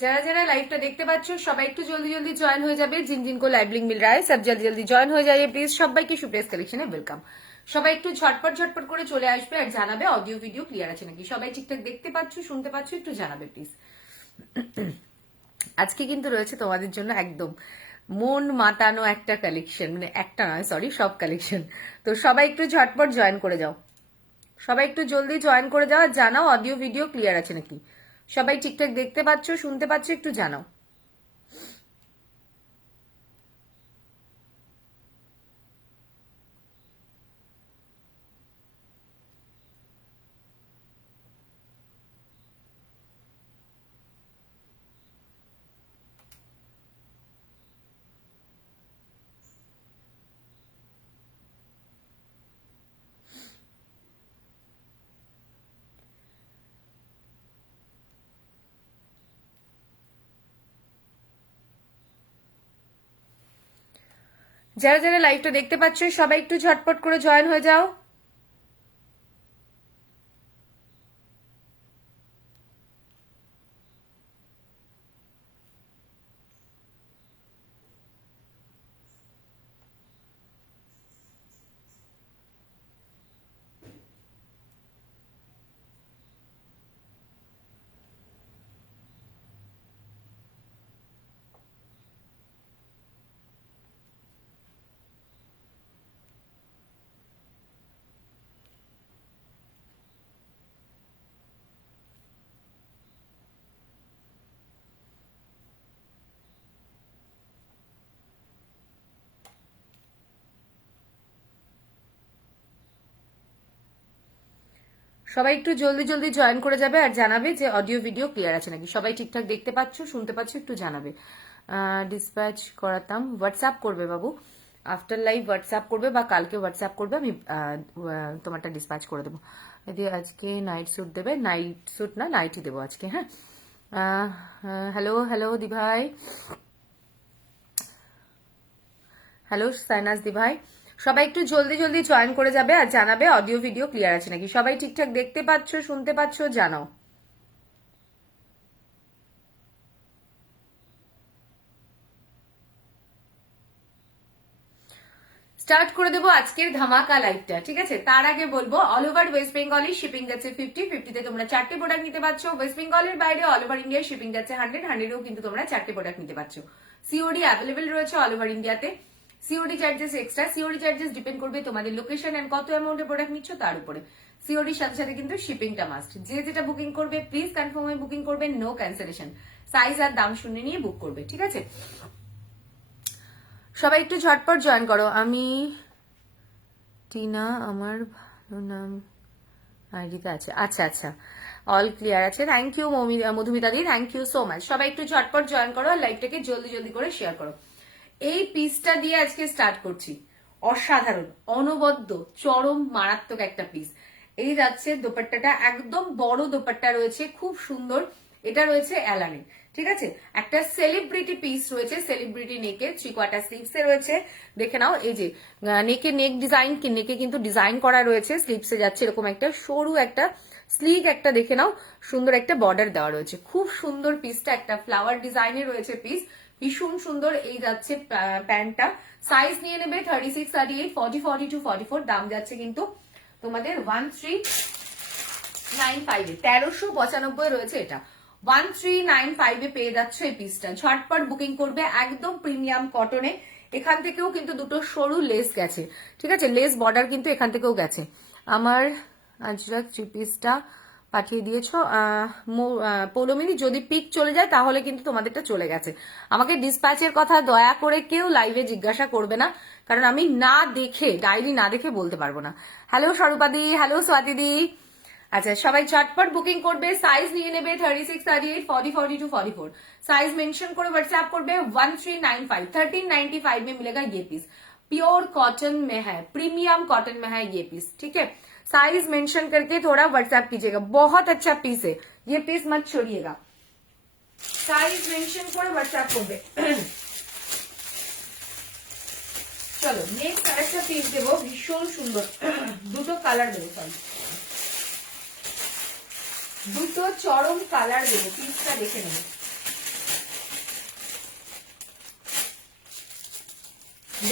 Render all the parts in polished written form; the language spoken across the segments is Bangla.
যারা যারা লাইভটা দেখতে পাচ্ছ সবাই একটু জলদি জলদি জয়েন হয়ে যাবে। जिन जिनको लाइव लिंक मिल रहा है सब जल्दी जल्दी জয়েন হয়ে যাবে প্লিজ। সবাইকে সুপ্রেস কালেকশনে ওয়েলকাম। সবাই একটু ঝটপট ঝটপট করে চলে আসবে আর জানাবে অডিও ভিডিও ক্লিয়ার আছে নাকি, সবাই ঠিকঠাক দেখতে পাচ্ছ শুনতে পাচ্ছ একটু জানাবে প্লিজ। আজকে কিন্তু রয়েছে তোমাদের জন্য একদম মন মাতানো একটা কালেকশন, মানে একটা নয় সরি, সব কালেকশন। তো সবাই একটু ঝটপট জয়েন করে যাও, সবাই একটু জলদি জয়েন করে যাও আর জানাও অডিও ভিডিও ক্লিয়ার আছে নাকি, সবাই ঠিকঠাক দেখতে পাচ্ছ শুনতে পাচ্ছ একটু জানাও। যারা যারা লাইভটা দেখতে পাচ্ছ সবাই একটু ঝটপট করে জয়েন হয়ে যাও। সবাই একটু জলদি জলদি জয়েন করে যাবে আর জানাবে যে অডিও ভিডিও ক্লিয়ার আছে নাকি, সবাই ঠিকঠাক দেখতে পাচ্ছ শুনতে পাচ্ছ একটু জানাবে। ডিসপ্যাচ করাতাম, হোয়াটসঅ্যাপ করবে বাবু, আফটার লাইভ হোয়াটসঅ্যাপ করবে বা কালকে হোয়াটসঅ্যাপ করবে, আমি তোমারটা ডিসপ্যাচ করে দেবো। যদি আজকে নাইট স্যুট দেবে, নাইট স্যুট না নাইটই দেবো আজকে। হ্যাঁ, হ্যালো হ্যালো দি ভাই, হ্যালো সাইনাস দি ভাই, সবাই একটু জলদি জলদি জয়েন করে যাবে আর জানাবে অডিও ভিডিও ক্লিয়ার আছে নাকি, সবাই ঠিকঠাক দেখতে পাচ্ছ শুনতে পাচ্ছ জানাও। স্টার্ট করে দেবো আজকের ধামাকা লাইভটা, ঠিক আছে? তার আগে বলবো অল ওভার ওয়েস্ট বেঙ্গলে শিপিং যাচ্ছে 50-50তে তোমরা 4টে প্রোডাক্ট নিতে পারছো। ওয়েস্ট বেঙ্গলের বাইরে অল ওভার ইন্ডিয়া শিপিং যাচ্ছে 100-100এও কিন্তু তোমরা 4টে প্রোডাক্ট নিতে পারছো। সিওডি অ্যাভেলেবেল রয়েছে অল ওভার ইন্ডিয়াতে। COD charges extra, COD charges depend করবে তোমাদের লোকেশন এন্ড কত অ্যামাউন্টের প্রোডাক্ট নিচ্ছ তার উপরে। সিওডির সাথে সাথে কিন্তু শিপিংটা মাস্ট। যে যেটা বুকিং করবে প্লিজ কনফার্মে বুকিং করবে, নো ক্যান্সেলেশন, সাইজ আর দাম শুনে নিয়ে বুক করবে, ঠিক আছে? সবাই একটু ঝটপট জয়েন করো। আমি টিনা, আমার ভালো নাম আইডিতে আছে। আচ্ছা আচ্ছা, অল ক্লিয়ার আছে, থ্যাংক ইউ মধুমিতা দি, থ্যাংক ইউ সো মাচ। সবাই একটু ঝটপট জয়েন করো আর লাইভটাকে জলদি জলদি করে শেয়ার করো। এই পিসটা দিয়ে আজকে স্টার্ট করছি, অসাধারণ অনবদ্য চরম মারাত্মক একটা পিস। এই যাচ্ছে দোপাট্টাটা, একদম বড় দোপাট্টা রয়েছে, খুব সুন্দর। এটা রয়েছে অ্যালানে, ঠিক আছে? একটা সেলিব্রিটি পিস রয়েছে, সেলিব্রিটি নেকে 3/4 স্লিভসে রয়েছে, দেখে নাও। এই যে নেকে নেক ডিজাইন, নেকে কিন্তু ডিজাইন করা রয়েছে, স্লিভসে যাচ্ছে এরকম একটা সরু একটা স্লিক একটা, দেখে নাও সুন্দর একটা বর্ডার দেওয়া রয়েছে, খুব সুন্দর পিসটা। একটা ফ্লাওয়ার ডিজাইনে রয়েছে পিস, ভীষণ সুন্দর। এই যাচ্ছে প্যান্টটা, সাইজ নিয়ে নেবে 36, 38, 40, 42, 44, দাম যাচ্ছে কিন্তু তোমাদের 1395 1395 রয়েছে এটা, 1395 পেয়ে যাচ্ছে এই পিসটা। ঝটপট বুকিং করবে, একদম প্রিমিয়াম কটনে। এখান থেকেও কিন্তু দুটো সরু লেস গেছে, ঠিক আছে? লেস বর্ডার কিন্তু এখান থেকেও গেছে। আমার আজরাক 3 পিসটা পাঠিয়ে দিয়েছো পৌলমিনি, যদি পিক চলে যায় তাহলে কিন্তু তোমাদেরটা চলে গেছে। আমাকে ডিসপ্যাচের কথা দয়া করে কেউ লাইভে জিজ্ঞাসা করবে না, কারণ আমি না দেখে, ডায়েরি না দেখে বলতে পারবো না। হ্যালো স্বরূপাদি, হ্যালো স্বাতিদি। আচ্ছা, সবাই ঝটপট বুকিং করবে, সাইজ নিয়ে নেবে 36, 38, 40, 42, 44, साइज मेंशन করে व्हाट्सएप করবে 1395 1395 में मिलेगा ये पीस, प्योर कॉटन में है, प्रीमियम कॉटन में है ये पीस, ठीक है? साइज मेंशन करके थोड़ा व्हाट्सएप कीजिएगा, बहुत अच्छा पीस है ये पीस, मत छोड़िएगा। साइज मेंशन করে व्हाट्सएप করবে। চলো নেক্সট আরেকটা পিস দেবো, ভীষণ সুন্দর, দুটো কালার দেবো, সরি দুটো চরম কালার দেবো, পিসটা দেখে নেবো।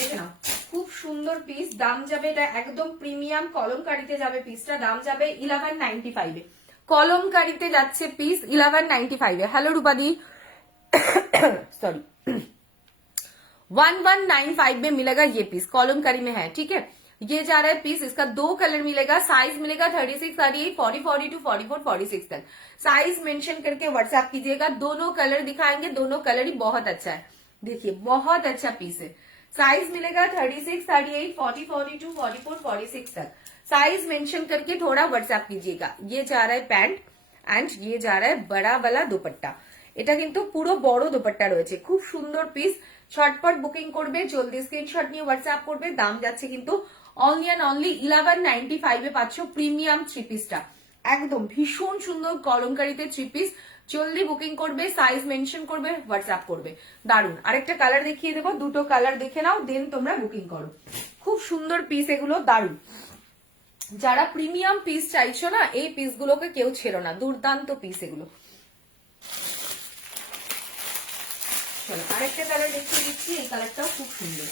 দেখে নাও, খুব সুন্দর পিস, দাম যাবে এটা একদম প্রিমিয়াম কলমকারিতে যাবে পিসটা, দাম যাবে 1195 এ, কলমকারিতে যাচ্ছে পিস 1195 এ। হ্যালো রূপাদি, सॉरी 1195 में मिलेगा ये पीस, कॉलमकारी में है, ठीक है। ये जा रहा है पीस, इसका 2 कलर मिलेगा, साइज मिलेगा 36, 38, 40, 42, 44, 46 तक। साइज मेंशन करके व्हाट्सएप कीजिएगा, दोनों कलर दिखाएंगे, दोनों कलर ही बहुत अच्छा है, देखिए बहुत अच्छा पीस है। साइज मिलेगा 36, 38, 40, 42, 44, 46 तक। साइज मेंशन करके थोड़ा व्हाट्सएप कीजिएगा। ये जा रहा है पैंट एंड ये जा रहा है बड़ा वाला दुपट्टा, এটা কিন্তু পুরো বড় দোপাট্টা রয়েছে, খুব সুন্দর পিস। ঝটপট বুকিং করবে, জলদি স্ক্রিনশট নিয়ে হোয়াটসঅ্যাপ করবে। দাম যাচ্ছে কিন্তু অনলি এন্ড অনলি 1195 এ পাচ্ছ প্রিমিয়াম থ্রি পিসটা, একদম ভীষণ সুন্দর কলমকারিতে থ্রি পিস। জলদি বুকিং করবে, সাইজ মেনশন করবে, হোয়াটসঅ্যাপ করবে। দারুন, আরেকটা কালার দেখিয়ে দেবো, দুটো কালার দেখে নাও, দেন তোমরা বুকিং করো। খুব সুন্দর পিস এগুলো, দারুন। যারা প্রিমিয়াম পিস চাইছো না, এই পিসগুলোকে কেউ ছেড়ো না, দুর্দান্ত পিস এগুলো। চলো আরেকটা কালার দেখিয়ে দিচ্ছি, এই কালারটাও খুব সুন্দর,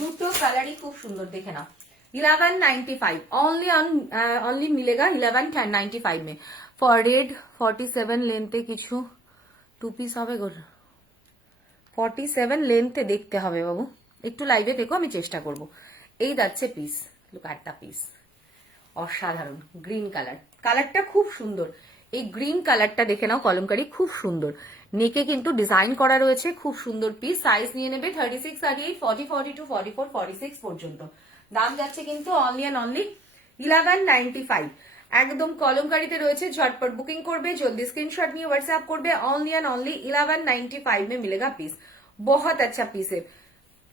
দুটো কালারই খুব সুন্দর, দেখে নাও। 1195 অনলি মিলেগা 1195 में। ফর রেড 47 লেন্থে কিছু টু পিস হবে গো, 47 লেন্থে দেখতে হবে বাবু, একটু লাইভে দেখো, আমি চেষ্টা করব। এই যাচ্ছে piece, look at the piece, অসাধারণ গ্রিন কালার, কালারটা খুব সুন্দর। এই গ্রিন কালারটা দেখে নাও, কলমকারি খুব সুন্দর, নেকে কিন্তু ডিজাইন করা রয়েছে, খুব সুন্দর পিস। সাইজ নিয়ে নেবে 36, 38, 40, 42, 44, 46 পর্যন্ত। দাম যাচ্ছে কিন্তু অনলি এন্ড অনলি 1195, একদম কলমকারিতে রয়েছে। ঝটপট বুকিং করবে, জলদি স্ক্রিনশট নিয়ে হোয়াটসঅ্যাপ করবে। অনলি এন্ড অনলি 1195 में मिलेगा पीस, बहुत अच्छा पीस है।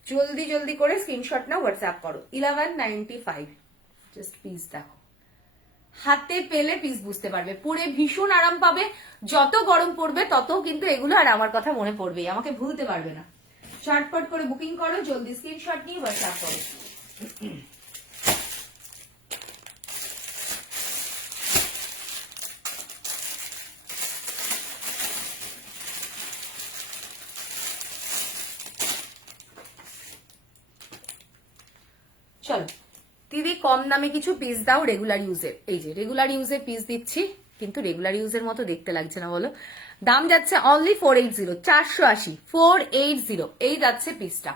জলদি জলদি করে স্ক্রিনশট নাও, হোয়াটসঅ্যাপ করো। 1195 জাস্ট পিস দেখো, হাতে পেলে পিস বুঝতে পারবে, পরে ভীষণ আরাম পাবে। যত গরম পড়বে তত কিন্তু এগুলো আর আমার কথা মনে পড়বেই, আমাকে ভুলতে পারবে না। ঝটপট করে বুকিং করো, জলদি স্ক্রিনশট নিয়ে হোয়াটসঅ্যাপ করো। চলো দিদি, কম দামে কিছু পিস দাও রেগুলার ইউজের। এই যে রেগুলার ইউজের পিস দিচ্ছি, কিন্তু রেগুলার ইউজের মতো দেখতে লাগছে না বলো। দাম যাচ্ছে অনলি 480, 480, 480, এই যাচ্ছে পিসটা,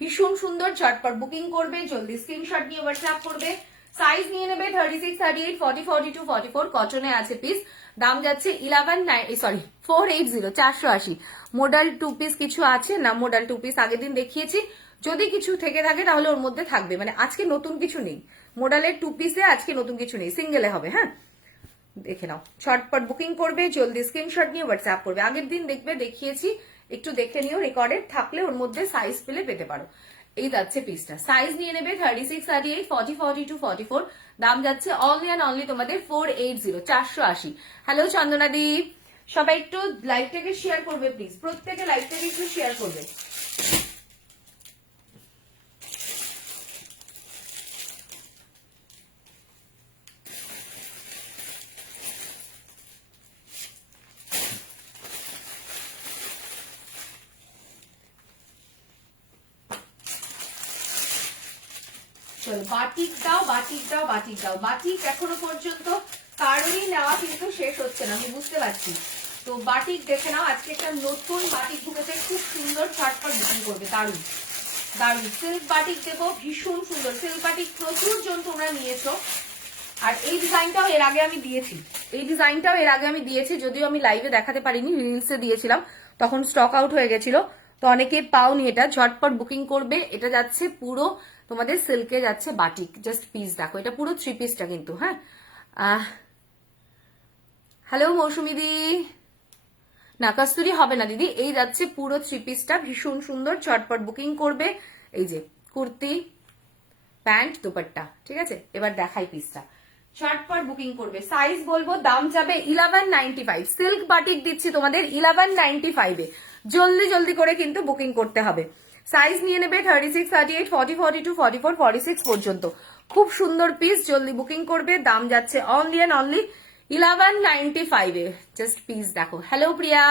ভীষণ সুন্দর। ঝটপট বুকিং করবে, জলদি স্ক্রিনশট নিয়ে হোয়াটসঅ্যাপ করবে। সাইজ নিয়ে নেবে 36, 38, 40, 42, 44, কটনে আছে পিস। দাম যাচ্ছে 480, 480। মডেল টু পিস কিছু আছে না, মডেল টু পিস আগের দিন দেখিয়েছি, যদি কিছু থেকে থাকে তাহলে ওর মধ্যে থাকবে, মানে আজকে নতুন কিছু নেই, মডেলের টু পিসে আজকে নতুন কিছু নেই, সিঙ্গেলে হবে। হ্যাঁ দেখে নাও, ঝটপট বুকিং করবে, জলদি স্ক্রিনশট নিয়ে হোয়াটসঅ্যাপ করবে। আগের দিন দেখবে দেখিয়েছি, একটু দেখে নিও, রেকর্ডেড থাকলে ওর মধ্যে সাইজ পেলে পেতে পারো। এই যাচ্ছে পিসটা, সাইজ নিয়ে নেবে 36, 38, 40, 42, 44। দাম যাচ্ছে অনলি অ্যান্ড অনলি তোমাদের 480, 480। হ্যালো চন্দনাদি, সবাই একটু লাইভটাকে শেয়ার করবে প্লিজ, প্রত্যেকে লাইভটাকে একটু শেয়ার করবে। চলো বাটিক দাও, বাটিক দাও, বাটিক দাও। বাটিক এখনো পর্যন্ত কারোরই নেওয়া কিন্তু শেষ হচ্ছে না, আমি বুঝতে পারছি। তো বাটিক দেখে নাও, আজকে একটা নতুন বাটিক ঢুকেছে, খুব সুন্দর, ঝটপট বুকিং করবে। দারুন দারুন সিল্ক বাটিক দেবো, ভীষণ সুন্দর সিল্ক বাটিক, প্রচুর জন তোমরা নিয়েছো। আর এই ডিজাইনটাও এর আগে আমি দিয়েছি, এই ডিজাইনটাও এর আগে আমি দিয়েছি, যদিও আমি লাইভে দেখাতে পারিনি, রিলসে দিয়েছিলাম, তখন স্টক আউট হয়ে গেছিল, তো অনেকে পাওনি এটা। ঝটপট বুকিং করবে। এটা যাচ্ছে পুরো তোমাদের সিল্কে যাচ্ছে বাটিক, জাস্ট পিস দেখো, এটা পুরো থ্রি পিসটা কিন্তু। হ্যাঁ হ্যালো মৌসুমি দি, না কস্তুরি হবে না দিদি, এই যাচ্ছে পুরো থ্রি পিসটা, ভীষণ সুন্দর। ঝটপট বুকিং করবে। এই যে কুর্তি, প্যান্ট, দুপাট্টা, ঠিক আছে। এবার দেখাই পিসটা, ঝটপট বুকিং করবে। সাইজ বলবো, দাম যাবে 1195, সিল্ক বাটিক দিচ্ছি তোমাদের 1195 এ। জলদি জলদি করে কিন্তু বুকিং করতে হবে। সাইজ নিয়ে নেবে 36, 38, 40, 42, 44, 46 পর্যন্ত। খুব সুন্দর পিস, জলদি বুকিং করবে। দাম যাচ্ছে অনলি এন্ড অনলি 1195 এ, জাস্ট পিস দেখো। হ্যালো প্রিয়া,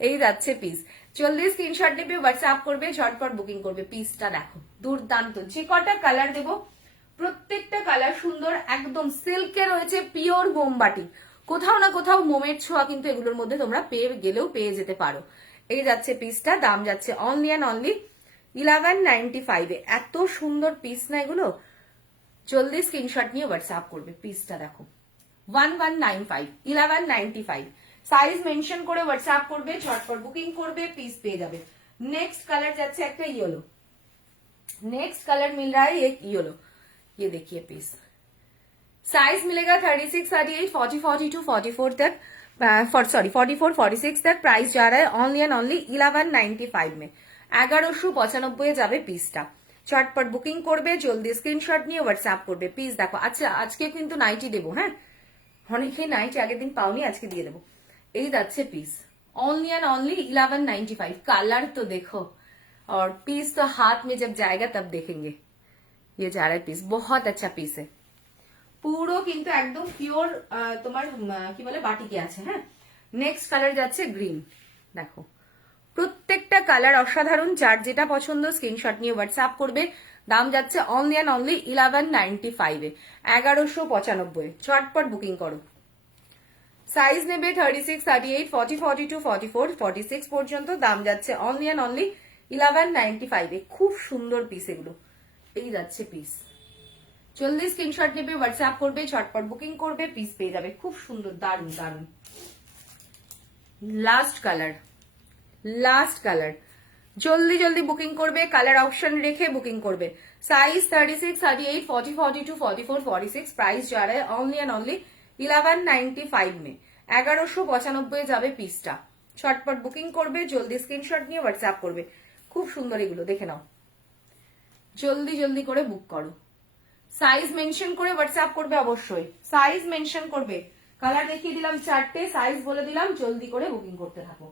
এই যাচ্ছে পিস। জলদি স্ক্রিনশট নেবে, হোয়াটসঅ্যাপ করবে, ঝটপট বুকিং করবে। পিসটা দেখো দুর্দান্ত, যে কটা কালার দেবো প্রত্যেকটা কালার সুন্দর, একদম সিল্কে রয়েছে, পিওর মোমবাটি, কোথাও না কোথাও মোমের ছোঁয়া কিন্তু এগুলোর মধ্যে তোমরা পেয়ে গেলেও পেয়ে যেতে পারো। এই যাচ্ছে পিসটা, দাম যাচ্ছে অনলি অ্যান্ড অনলি 1195 এ। এত সুন্দর পিস না এগুলো, জলদি স্ক্রিনশট নিয়ে হোয়াটসঅ্যাপ করবে। পিসটা দেখো 1195, 1195, সাইজ মেনশন করে হোয়াটসঅ্যাপ করবে, ঝটপট বুকিং করবে, পিস পেয়ে যাবে। नेक्स्ट कलर যাচ্ছে একটা येलो, नेक्स्ट कलर मिल रहा है एक येलो, ये देखिए पीस। साइज मिलेगा 36, 38, 40, 42, 44 तक, सॉरी 44, 46 तक। प्राइस जा रहा है ऑनली एंड ऑनली 1195 में। 1195 যাবে পিসটা। চটপট বুকিং করবে, জলদি স্ক্রিনশট নিয়ে হোয়াটসঅ্যাপ করবে। পিস দেখো। আচ্ছা আজকে কিন্তু নাইটি দেবো, হ্যাঁ অনেকেই নাইটি আগের দিন পাওনি, আজকে দিয়ে দেবো। এই যাচ্ছে piece only and only 1195। Colour तो देखो और पीस तो हाथ में जब जाएगा तब देखेंगे। ये जा रहा है पीस, बहुत अच्छा पीस है, পুরো কিন্তু একদম পিওর তোমার কি বলে বাটিকে আছে। হ্যাঁ নেক্সট কালার যাচ্ছে গ্রিন, দেখো প্রত্যেকটা কালার অসাধারণ। যার যেটা পছন্দ স্ক্রিনশট নিয়ে হোয়াটসঅ্যাপ করবে। দাম যাচ্ছে অনলি এন্ড অনলি 1195 এ, 1195। ঝটপট বুকিং করো। সাইজ নেবে 36, 38, 40, 42, 44, 46 পর্যন্ত। দাম যাচ্ছে অনলি এন্ড অনলি 1195 এ। খুব সুন্দর পিস এগুলো। এই যাচ্ছে পিস, জলদি স্ক্রিনশট নেবে, হোয়াটসঅ্যাপ করবে, ঝটপট বুকিং করবে, পিস পেয়ে যাবে। খুব সুন্দর, দারুন দারুন। লাস্ট কালার, লাস্ট কালার, জলদি জলদি বুকিং করবে, কালার অপশন রেখে বুকিং করবে। साइज 36, 38, 40, 42, 44, 46। प्राइस जा रहा है ओनली एंड ओनली 1195 में। 1195 যাবে পিসটা। শর্টপট বুকিং করবে, জলদি স্ক্রিনশট নিয়ে হোয়াটসঅ্যাপ করবে। খুব সুন্দর এগুলো, দেখে নাও, জলদি জলদি করে বুক করো। সাইজ মেনশন করে হোয়াটসঅ্যাপ করবে, অবশ্যই সাইজ মেনশন করবে। কালার দেখিয়ে দিলাম চারটে, সাইজ বলে দিলাম, জলদি করে বুকিং করতে থাকো।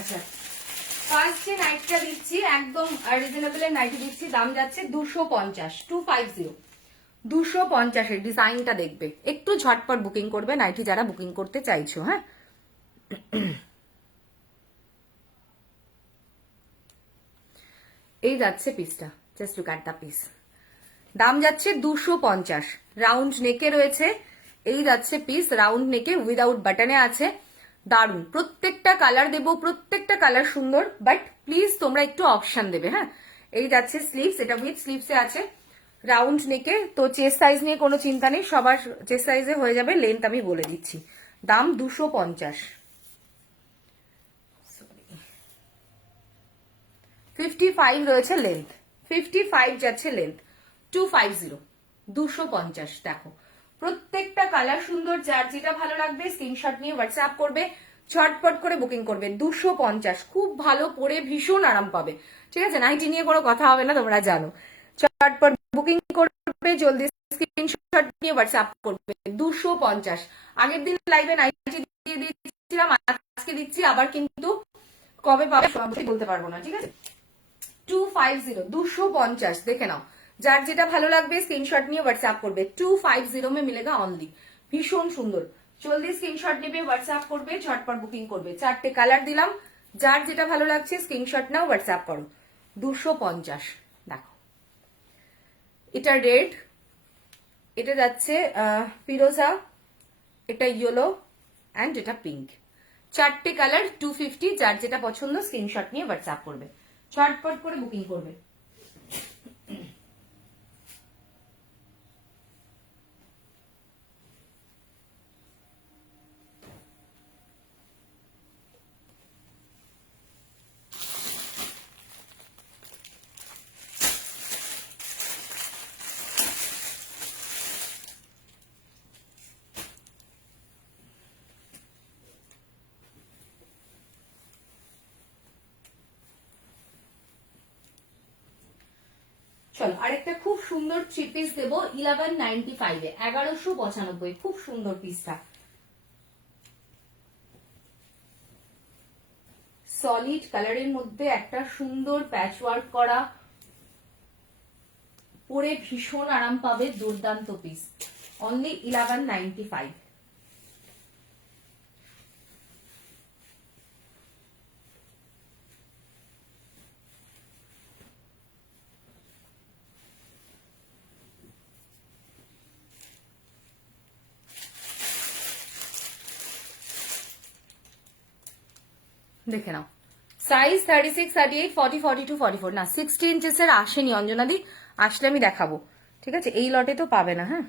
আচ্ছা ফার্স্ট যে নাইটটা দিচ্ছি একদম রিজনেবল এর নাইটি দিচ্ছি, দাম যাচ্ছে 250, 250, 250 এর। ডিজাইনটা দেখবে, একটু ঝটপট বুকিং করবে নাইটি যারা বুকিং করতে চাইছো। হ্যাঁ এই যাচ্ছে পিসটা, just look at the piece. দাম যাচ্ছে 250, রাউন্ড নেকে রয়েছে। এই যাচ্ছে পিস, রাউন্ড নেকে উইদাউট বাটনে আছে। দারুন, প্রত্যেকটা কালার দেবো, প্রত্যেকটা কালার সুন্দর, বাট প্লিজ তোমরা একটু অপশন দেবে। হ্যাঁ এই যাচ্ছে স্লিভস, এটা উইথ স্লিভসে আছে, রাউন্ড নেকে। তো চেস্ট সাইজ নিয়ে কোনো চিন্তা নেই, সবার চেস্ট সাইজে হয়ে যাবে। লেন্থ আমি বলে দিচ্ছি, দাম 250, 55 রয়েছে লেন্থ, 55 যাচ্ছে লেন্থ, 250, 250। দেখো প্রত্যেকটা কালার সুন্দর, যার যেটা ভালো লাগবে স্ক্রিনশট নিয়ে হোয়াটসঅ্যাপ করবে, ঝটপট করে বুকিং করবে। 250, খুব ভালো পরে, ভীষণ আরাম পাবে। ঠিক আছে, নাইটি নিয়ে কোনো কথা হবে না, তোমরা জানো। ঝটপট বুকিং করবে, জলদি স্ক্রিনশট নিয়ে হোয়াটসঅ্যাপ করবে। 250, আগের দিন লাইভে নাইটি দিয়ে দিচ্ছিলাম, আজকে দিচ্ছি আবার, কিন্তু কবে পাবে বলতে পারবো না। ঠিক আছে, 250, 250 দেখে নাও, যার যেটা ভালো লাগবে স্ক্রিনশট নিয়ে হোয়াটসঅ্যাপ করবে। 250 में मिलेगा অনলি, ভীষণ সুন্দর। জলদি স্ক্রিনশট নেবে, হোয়াটসঅ্যাপ করবে, ঝটপট বুকিং করবে। 4টে কালার দিলাম, যার যেটা ভালো লাগছে স্ক্রিনশট নাও, হোয়াটসঅ্যাপ করো। 250। দেখো এটা রেড, এটা যাচ্ছে ফিরোজা, এটা ইয়েলো অ্যান্ড এটা পিঙ্ক। 4টে কালার 250। যার যেটা পছন্দ স্ক্রিনশট নিয়ে হোয়াটসঅ্যাপ করবে, ঝটপট করে বুকিং করবে। চলো আরেকটা খুব সুন্দর 3 পিস দেবো 1195 এ, 1195। খুব সুন্দর পিসটা, সলিড কালারের মধ্যে একটা সুন্দর প্যাচ ওয়ার্ক করা, পরে ভীষণ আরাম পাবে, দুর্দান্ত পিস। অনলি 1195। দেখে নাও, সাইজ 36, 38, 40, 42, 44 না, 60 ইঞ্চেসের আসেনি অঞ্জনাদি, আসলে আমি দেখাবো। ঠিক আছে, এই লটে তো পাবে না। হ্যাঁ,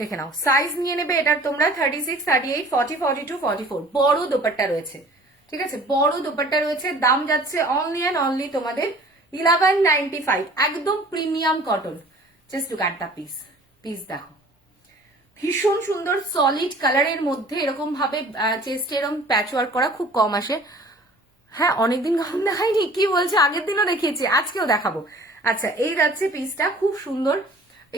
দেখে নাও, সাইজ নিয়ে নেবে এটার তোমরা 36, 38, 40, 42, 44। বড় দোপাট্টা রয়েছে, ঠিক আছে, বড় দোপাট্টা রয়েছে। দাম যাচ্ছে অনলি অ্যান্ড অনলি তোমাদের 1195। একদম premium cotton. Just look at the piece. Piece দেখো, ভীষণ সুন্দর সলিড কালারের মধ্যে এরকম ভাবে চেস্টে এরকম প্যাচ ওয়ার্ক করা, খুব কম আসে। হ্যাঁ, অনেকদিন গরম দেখাইনি, কি বলছে, আগের দিনও দেখিয়েছি, আজকেও দেখাবো। আচ্ছা, এই যাচ্ছে পিসটা, খুব সুন্দর।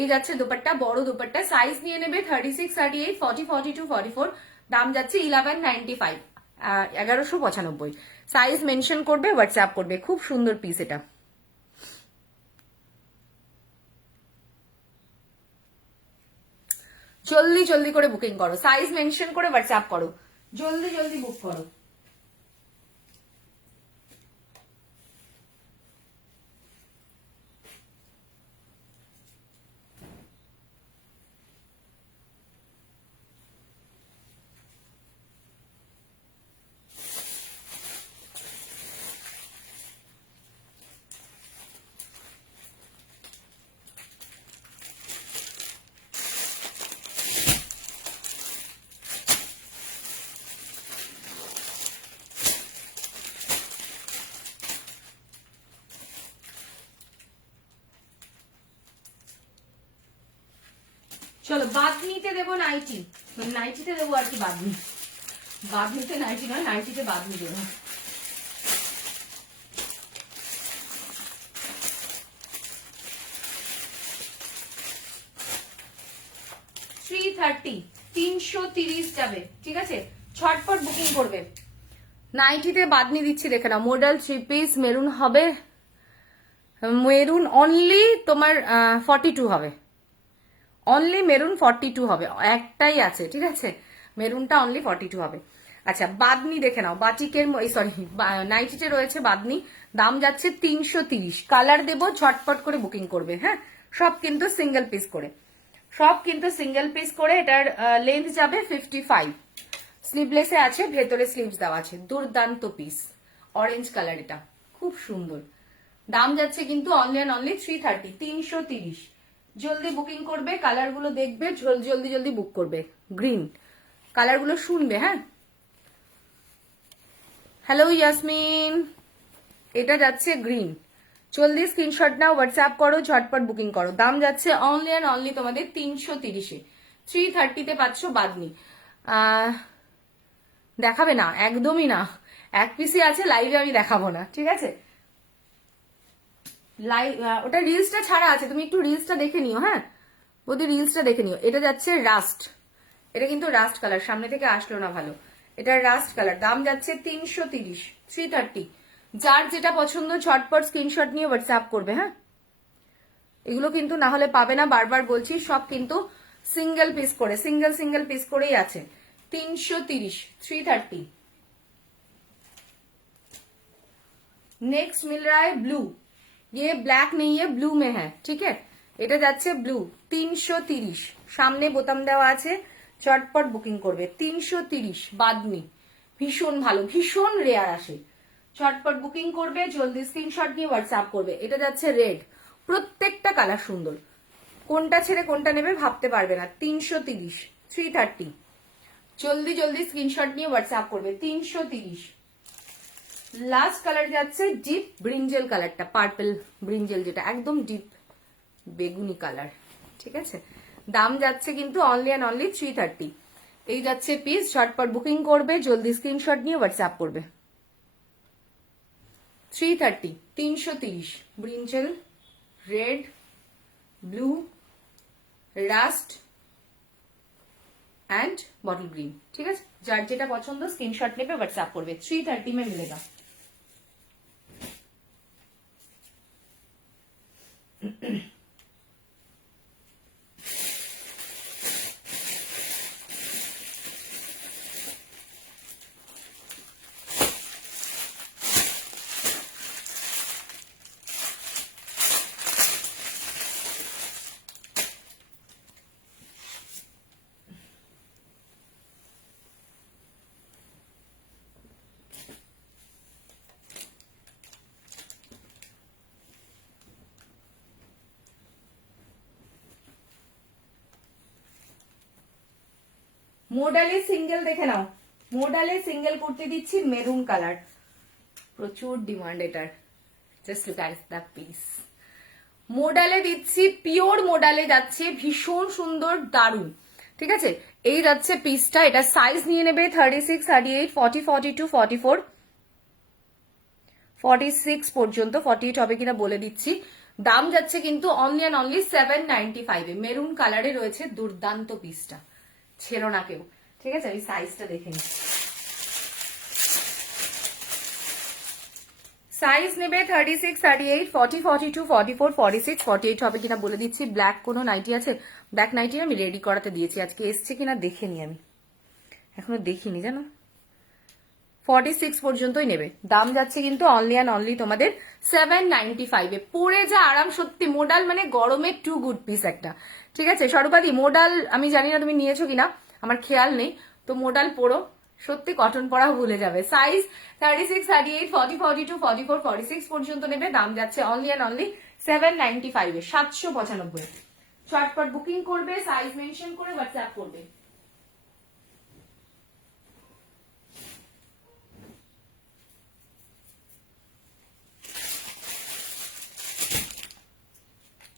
এই যাচ্ছে দোপাট্টা, বড় দোপাট্টা। সাইজ নিয়ে নেবে 36, 38, 40, 42, 44। দাম যাচ্ছে 1195, 1195। সাইজ মেনশন করবে, হোয়াটসঅ্যাপ করবে। খুব সুন্দর পিস এটা। জলদি জলদি করে বুকিং করো, সাইজ মেনশন করে হোয়াটসঅ্যাপ করো, জলদি জলদি বুক করো। চলো বাদনিতে দেবো নাইটি, মানে নাইটিতে দেবো আর কি, বাদনি, বাদনিতে নাইটি নয়, নাইটিতে বাদনি দেবো। $330, 330 যাবে, ঠিক আছে, ছটপট বুকিং করবে। নাইটিতে বাদনি দিচ্ছি, দেখে না, মডেল 3 পিস মেরুন হবে, মেরুন অনলি তোমার 42 হবে, অনলি মেরুন 42 হবে, একটাই আছে, ঠিক আছে, মেরুনটা অনলি 42 হবে। আচ্ছা, বাদনি দেখে নাও, বাটিকের সরি নাইটিতে রয়েছে বাদনি। দাম যাচ্ছে 330। কালার দেবো, ঝটপট করে বুকিং করবে। হ্যাঁ, সব কিন্তু সিঙ্গেল পিস করে, সব কিন্তু সিঙ্গেল পিস করে। এটার লেন্থ যাবে 55। স্লিভলেসে আছে, ভেতরে স্লিভস দেওয়া আছে। দুর্দান্ত পিস, অরেঞ্জ কালার, এটা খুব সুন্দর। দাম যাচ্ছে কিন্তু অনলি অ্যান্ড অনলি 330, 330। জলদি বুকিং করবে, কালার গুলো দেখবে, জলদি জলদি বুক করবে। গ্রিন কালার গুলো শুনবে। হ্যাঁ, হ্যালো ইয়াসমিন, এটা যাচ্ছে গ্রিন। জলদি স্ক্রিনশট নাও, হোয়াটসঅ্যাপ করো, ঝটপট বুকিং করো। দাম যাচ্ছে অনলি অ্যান্ড অনলি তোমাদের 330-এ। 330-তে পাচ্ছ বাদনি। দেখাবে না, একদমই না, এক পিসি আছে, লাইভে আমি দেখাবো না, ঠিক আছে, লাইভ ওটা রিলসটা ছাড়া আছে, তুমি একটু রিলসটা দেখে নিও। হ্যাঁ, ওদের রিলসটা দেখে নিও। এটা যাচ্ছে রাস্ট, এটা কিন্তু রাস্ট কালার, সামনে থেকে আসলো না ভালো, এটা রাস্ট কালার। দাম যাচ্ছে 330, 330। যার যেটা পছন্দ ঝটপট স্ক্রিনশট নিয়ে হোয়াটসঅ্যাপ করবে। হ্যাঁ, এগুলো কিন্তু না হলে পাবে না, বারবার বলছি, সব কিন্তু সিঙ্গেল পিস করে, সিঙ্গেল পিস করেই আছে। 330, 330। नेक्स्ट मिल रहा है ब्लू, ये ब्लैक नहीं है, ब्लू में है, ठीक है। এটা যাচ্ছে ব্লু, 330। সামনে বোতাম দেওয়া আছে, চটপট বুকিং করবে। 330 বাদনি, ভীষণ ভালো, ভীষণ রেয়ার আসে। চটপট বুকিং করবে, জলদি স্ক্রিনশট নিয়ে হোয়াটসঅ্যাপ করবে। এটা যাচ্ছে রেড, প্রত্যেকটা কালার সুন্দর, কোনটা ছেড়ে কোনটা নেবে ভাবতে পারবে না। 330, 330। জলদি জলদি স্ক্রিনশট নিয়ে হোয়াটসঅ্যাপ করবে। 330। লাস্ট কালার যাচ্ছে ডিপ ব্রিঞ্জেল কালারটা, পার্পল ব্রিঞ্জেল, যেটা একদম ডিপ বেগুনি কালার, ঠিক আছে। দাম যাচ্ছে কিন্তু অনলি অ্যান্ড অনলি 330। এই যাচ্ছে পিস, ঝটপট বুকিং করবে, জলদি স্ক্রিনশট নিয়ে হোয়াটসঅ্যাপ করবে। 330, 330। Brinjal, red, blue, rust and bottle green, ठीक है। जार जेटा पसंद स्क्रीनशॉट लेके व्हाट्सएप करबे। 330 में मिलेगा। মোডালে সিঙ্গেল দেখে নাও, মোডালে সিঙ্গেল করতে দিচ্ছি মেরুন কালার, প্রচুর ডিমান্ড এটার। Just look at the piece. মোডালে দিচ্ছি, পিওর মোডালে যাচ্ছে, ভীষণ সুন্দর, দারুন, ঠিক আছে। এই যাচ্ছে পিসটা, এটা সাইজ নিয়ে নেবে 36, 38, 40, 42, 44, 46 পর্যন্ত, 48 হবে কিনা বলে দিচ্ছি। দাম যাচ্ছে কিন্তু only and only 795 A. Maroon কালারে রয়েছে, দুর্দান্ত পিসটা, ছেড়ো না কেউ, ঠিক আছে। আমি সাইজটা দেখে নিই। সাইজ নেবে 36, 38, 40, 42, 44, 46, 48 হবে কিনা বলে দিচ্ছি। ব্ল্যাক কোনো নাইটি আছে? ব্ল্যাক নাইটি আমি রেডি করাতে দিয়েছি, আজকে এসছে কিনা দেখে নি, আমি এখনো দেখিনি জানো। 46 পর্যন্তই নেবে। দাম যাচ্ছে কিন্তু অনলি অ্যান্ড অনলি তোমাদের 795 এ। পরে যা আরাম, সত্যি মোডাল মানে গরমে টু গুড পিস একটা, ঠিক আছে। স্বরূপাদি মোডাল আমি জানি না তুমি নিয়েছো কিনা, আমার খেয়াল নেই, তো মোডাল পরো, সত্যি কটন পরাও ভুলে যাবে। সাইজ 36, 38, 40, 42, 44, 46 পর্যন্ত নেবে। দাম যাচ্ছে অনলি অ্যান্ড অনলি 795 এ, 795। চটপট বুকিং করবে, সাইজ মেনশন করে হোয়াটসঅ্যাপ করবে।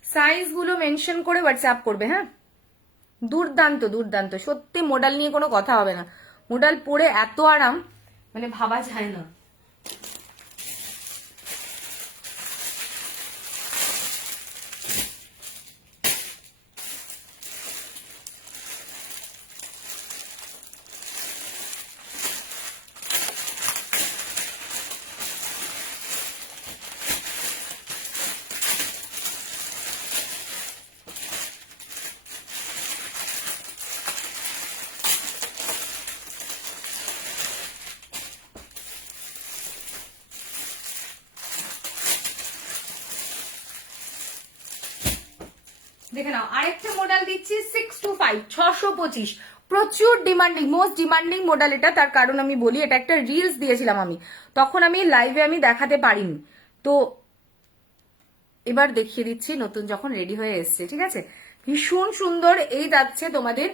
সাইজ গুলো মেনশন করে হোয়াটসঅ্যাপ করবে। হ্যাঁ, দুর্দান্ত দুর্দান্ত, সত্যি মোডাল নিয়ে কোনো কথা হবে না। মোডাল পরে এত আরাম, মানে ভাবা যায় না। দেখে নাও, আরেকটা মডেল দিচ্ছি 625, 625। প্রচুর ডিমান্ডিং, মোস্ট ডিমান্ডিং মডেল এটা। তার কারণ আমি বলি, এটা একটা রিলস দিয়েছিলাম আমি, তখন আমি লাইভে আমি দেখাতে পারিনি, তো এবার দেখিয়ে দিচ্ছি নতুন যখন রেডি হয়ে এসছে, ঠিক আছে। ভীষণ সুন্দর, এই যাচ্ছে তোমাদের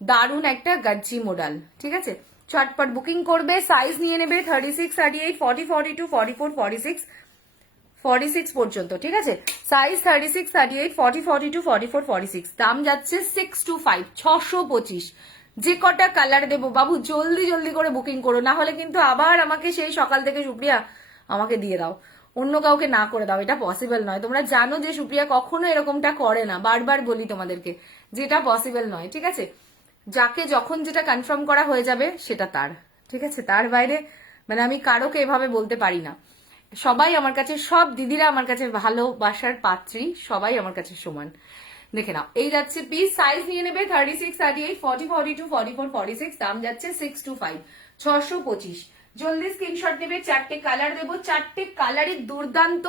দারুণ একটা গাজ্জি মডেল, ঠিক আছে। চটপট বুকিং করবে, সাইজ নিয়ে নেবে 36, 38, 40, 42, 44, 46, 46 পর্যন্ত, ঠিক আছে। সাইজ 36, 38, 40, 42, 44, 46। দাম যাচ্ছে 625, 625। যে কটা কালার দেবো বাবু, জলদি জলদি করে বুকিং করো, না হলে কিন্তু আবার আমাকে সেই সকাল থেকে সুপ্রিয়া আমাকে দিয়ে দাও, অন্য কাউকে না করে দাও, এটা পসিবল নয়। তোমরা জানো যে সুপ্রিয়া কখনো এরকমটা করে না, বারবার বলি তোমাদেরকে, যেটা পসিবল নয়, ঠিক আছে। যাকে যখন যেটা কনফার্ম করা হয়ে যাবে সেটা তার, ঠিক আছে। তার বাইরে মানে আমি কারোকে এভাবে বলতে পারি না। সবাই আমার কাছে, সব দিদিরা আমার কাছে ভালোবাসার পাত্রী, সবাই আমার কাছে সমান। দেখে নাও, এই যাচ্ছে পিস, সাইজ নিয়ে নেবে 36, 38, 40, 42, 44, 46, দাম যাচ্ছে 625, 625। জলদি স্ক্রিনশট নেবে, 4টে কালার দেবো, 4টে কালারই দুর্দান্ত,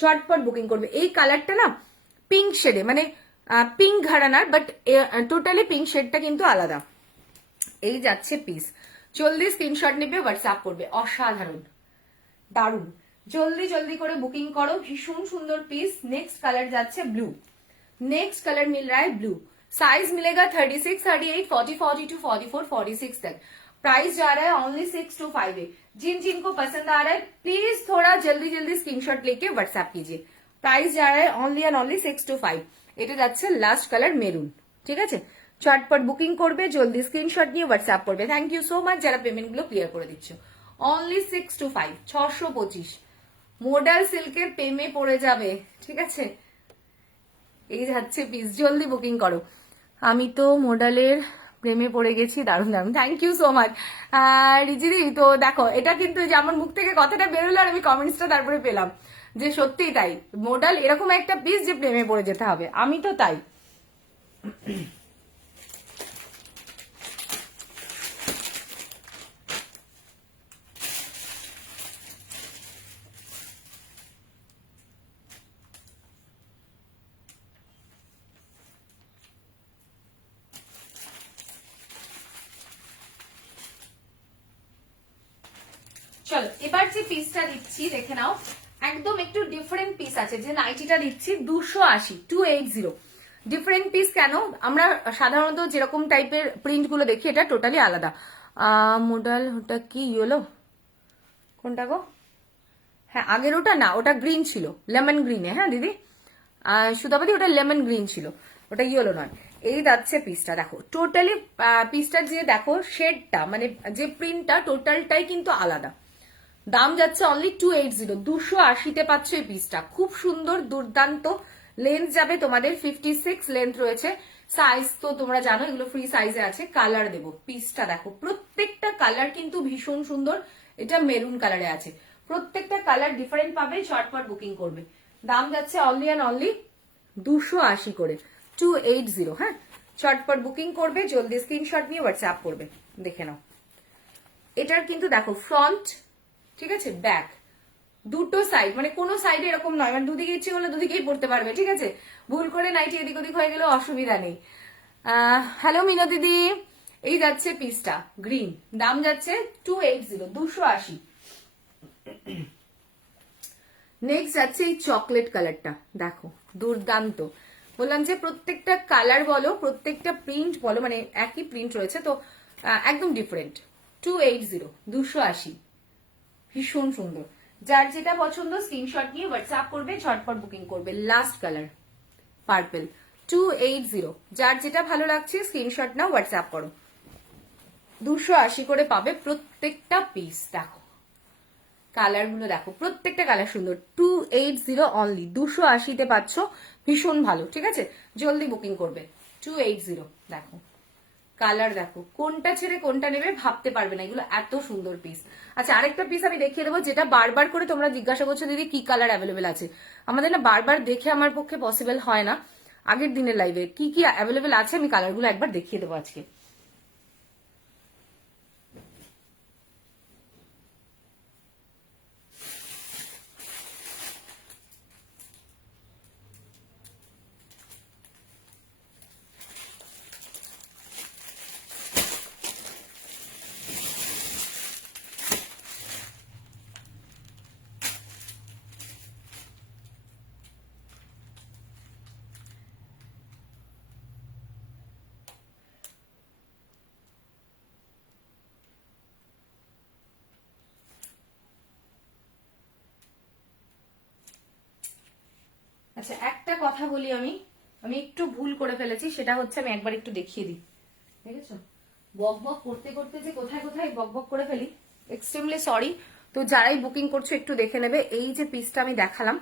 চটপট বুকিং করবে। এই কালারটা না পিঙ্ক শেডে, মানে পিঙ্ক ঘরানার, বাট টোটালি পিঙ্ক শেডটা কিন্তু আলাদা। এই যাচ্ছে পিস, জলদি স্ক্রিনশট নেবে, হোয়াটসঅ্যাপ করবে। অসাধারণ, দারুন, জলদি জলদি করে বুকিং করো, ভীষণ সুন্দর পিস। নেক্সট কালার যাচ্ছে ব্লू, नेक्स्ट कलर मिल रहा है ब्लू, साइज मिलेगा 36, 38, 40, 42, 44, 46 तक। प्राइस जा रहा है ओनली 625 है। जिन जिनको पसंद आ रहा है प्लीज थोड़ा जल्दी जल्दी स्क्रीनशॉट लेके व्हाट्सएप कीजिए। प्राइस जा रहा है ओनली एंड ओनली 625। এটা যাচ্ছে লাস্ট কালার মেরুন, ঠিক আছে? চটপট বুকিং করবে, জলদি স্ক্রিনশট নিয়ে হোয়াটসঅ্যাপ করবে। থ্যাংক ইউ সো মাচ যারা পেমেন্ট গুলো ক্লিয়ার করে দিচ্ছ। অনলি 625, 625 মডেল সিল্কের প্রেমে পড়ে যাবে, ঠিক আছে? এই যাচ্ছে পিস, জলদি বুকিং করো। আমি তো মডেলের প্রেমে পড়ে গেছি, দারুণ দারুণ, থ্যাংক ইউ সো মাচ রিজিদি। তো দেখো, এটা কিন্তু যে আমার মুখ থেকে কথাটা বেরোলো আর আমি কমেন্টসটা তারপরে পেলাম যে সত্যিই তাই, মডেল এরকম একটা পিস যে প্রেমে পড়ে যেতে হবে, আমি তো তাই। চলো এবার যে পিসটা দিচ্ছি দেখে নাও, একদম একটু ডিফারেন্ট পিস আছে। যে নাইটিটা দিচ্ছি 280, 280 ডিফারেন্ট পিস। কেন? আমরা সাধারণত যেরকম টাইপের প্রিন্ট গুলো দেখি, এটা টোটালি আলাদা। মডেল ওটা কি ইয়েলো, কোনটা গো? হ্যাঁ আগের ওটা না, ওটা গ্রিন ছিল, লেমন গ্রিনে। হ্যাঁ দিদি সুধাপাতি, ওটা লেমন গ্রিন ছিল, ওটা ইয়েলো নয়। এই যাচ্ছে পিসটা, দেখো টোটালি পিসটার যে দেখো শেডটা, মানে যে প্রিন্টটা টোটালটাই কিন্তু আলাদা। দাম যাচ্ছে অনলি 280, 280-তে পাচ্ছ এই পিসটা। খুব সুন্দর, দুর্দান্ত। লেন্থ যাবে তোমাদের 56 লেন্থ রয়েছে। সাইজ তো তোমরা জানো, এগুলো ফ্রি সাইজে আছে। কালার দেবো, পিসটা দেখো, প্রত্যেকটা কালার কিন্তু ভীষণ সুন্দর। এটা মেরুন কালারে আছে, প্রত্যেকটা কালার ডিফারেন্ট পাবে। চটপট বুকিং করবে। দাম যাচ্ছে অনলি অ্যান্ড অনলি 280 করে, 280। হ্যাঁ চটপট বুকিং করবে, জলদি স্ক্রিনশট নিয়ে হোয়াটসঅ্যাপ করবে। দেখে নাও, এটার কিন্তু দেখো ফ্রন্ট, ঠিক আছে, ব্যাক, দুটো সাইড, মানে কোনো সাইডে এরকম নয়, মানে দুদিকে ইচ্ছে করলে দুদিকেই পড়তে পারবে, ঠিক আছে? ভুল করে নাইটি এদিক ওদিক হয়ে গেলেও অসুবিধা নেই। হ্যালো মিনা দিদি, এই যাচ্ছে পিসটা গ্রিন, দাম যাচ্ছে 280, 280। নেক্সট যাচ্ছে এই চকলেট কালারটা, দেখো দুর্দান্ত। বললাম যে প্রত্যেকটা কালার বলো, প্রত্যেকটা প্রিন্ট বলো, মানে একই প্রিন্ট রয়েছে তো একদম ডিফারেন্ট। 280, 280, ভীষণ সুন্দর। যার যেটা পছন্দ স্ক্রিনশট নিয়ে হোয়াটসঅ্যাপ করবে, ঝটপট বুকিং করবে। Last colour purple, 280। যার যেটা ভালো লাগছে স্ক্রিনশট নাও, হোয়াটসঅ্যাপ করো। 280 করে পাবে প্রত্যেকটা পিস। দেখো কালার গুলো দেখো, প্রত্যেকটা কালার সুন্দর। 280 অনলি, 280-তে পাচ্ছ, ভীষণ ভালো, ঠিক আছে? জলদি বুকিং করবে। 280, দেখো কালার দেখো, কোনটা ছেড়ে কোনটা নেবে ভাবতে পারবে না, এগুলো এত সুন্দর পিস। আচ্ছা আরেকটা পিস আমি দেখিয়ে দেবো, যেটা বারবার করে তোমরা জিজ্ঞাসা করছো দিদি কি কালার অ্যাভেলেবেল আছে। আমাদের না বারবার দেখে আমার পক্ষে পসিবল হয় না। আগের দিনের লাইভে কি কি অ্যাভেলেবেল আছে আমি কালারগুলো একবার দেখিয়ে দেবো আজকে। আচ্ছা একটা কথা বলি, আমি আমি একটু ভুল করে ফেলেছি, সেটা হচ্ছে আমি একবার একটু দেখিয়ে দিই, দেখেছো? বক বক করতে করতে যে কোথায় কোথায় বক বক করে ফেলি, এক্সট্রিমলি সরি। তো যারাই বুকিং করছো একটু দেখে নেবে। এই যে পিসটা আমি দেখালাম,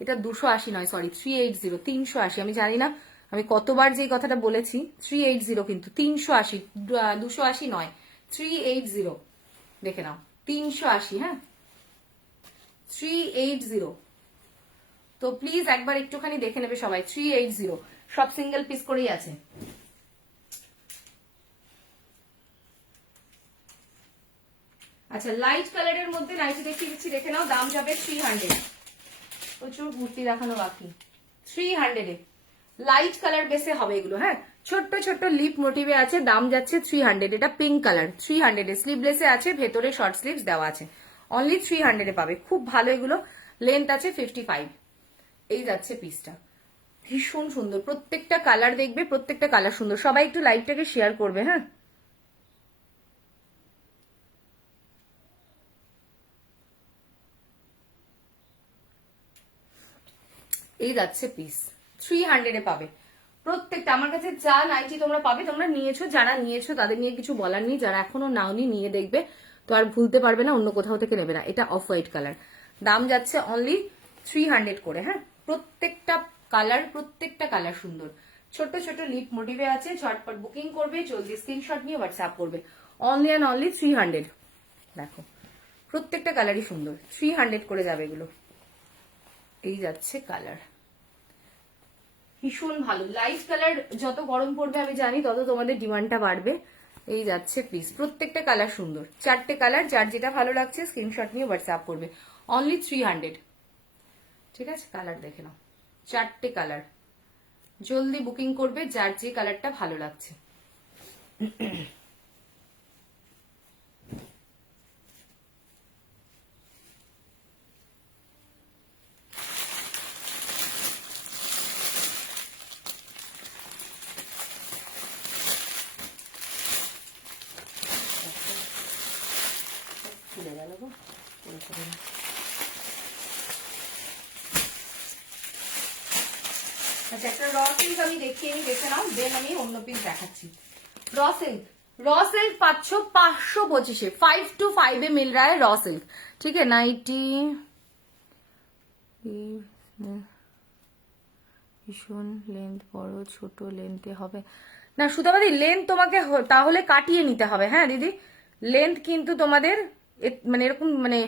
এটা 280 নয়, সরি 380, 380। আমি জানি না আমি কতবার যে কথাটা বলেছি, 380 কিন্তু 380, 280 নয়, 380। দেখে নাও 380। হ্যাঁ 380। তো প্লিজ একবার একটুখানি দেখে নেবে সবাই, 380, সব সিঙ্গেল পিস করেই আছে। আচ্ছা, লাইট কালারের মধ্যে নাইটি দেখিয়ে দিচ্ছি, দেখে নাও। দাম যাবে 300। প্রচুর কুর্তি দেখানো বাকি। 300 এ লাইট কালার বেসে হবে এগুলো। হ্যাঁ, ছোট্ট ছোট্ট লিপ মোটিভে আছে, দাম যাচ্ছে 300। এটা পিঙ্ক কালার, 300 এ স্লিভলেসে আছে, ভেতরে শর্ট স্লিভস দেওয়া আছে। অনলি 300 এ পাবে, খুব ভালো এগুলো। লেন্থ আছে 55। এই যাচ্ছে পিসটা, ভীষণ সুন্দর। প্রত্যেকটা কালার দেখবে, প্রত্যেকটা কালার সুন্দর। সবাই একটু লাইভটাকে শেয়ার করবে। হ্যাঁ, এই যাচ্ছে পিস, 300 এ পাবে প্রত্যেকটা। আমার কাছে যা নাইটি তোমরা পাবে, তোমরা নিয়েছো, যারা নিয়েছো তাদের নিয়ে কিছু বলার নেই, যারা এখনো নাওনি নিয়ে দেখবে, তো আর ভুলতে পারবে না, অন্য কোথাও থেকে নেবে না। এটা অফ হোয়াইট কালার, দাম যাচ্ছে অনলি 300 করে। হ্যাঁ, প্রত্যেকটা কালার সুন্দর। ছোট ছোট লিপ মোটিভে আছে, ঝটপট বুকিং করবে, জলদি স্ক্রিনশট নিয়ে হোয়াটসঅ্যাপ করবে। Only and only 300। দেখো প্রত্যেকটা কালারই সুন্দর, 300 করে যাবে এগুলো। এই যাচ্ছে কালার, ভীষণ ভালো। লাইট কালার যত গরম পড়বে আমি জানি, তত তোমাদের ডিমান্ডটা বাড়বে। এই যাচ্ছে পিস, প্রত্যেকটা কালার সুন্দর। 4টে কালার, যার যেটা ভালো লাগছে স্ক্রিনশট নিয়ে হোয়াটসঅ্যাপ করবে। অনলি 300। ঠিক আছে, কালার দেখে নাও, 4টে কালার। জলদি বুকিং করবে যার যে কালারটা ভালো লাগছে। খুলে গেল গো। আচ্ছা, একটা র সিল্ক আমি দেখিয়ে নিই, দেখে নাও, দেন আমি অন্য পিস দেখাচ্ছি। র সিল্ক, रॉ सिल्क पाচ্ছ 525 5 to 5 में मिल रहा है रॉ सिल्क। ठीक है, 90 ভীষণ লেন্থ বড় ছোট লেন্থে হবে না সুতাবাদি, লেন্থ তোমাকে তাহলে কাটিয়ে নিতে হবে। হ্যাঁ দিদি, লেন্থ কিন্তু তোমাদের মানে এরকম মানে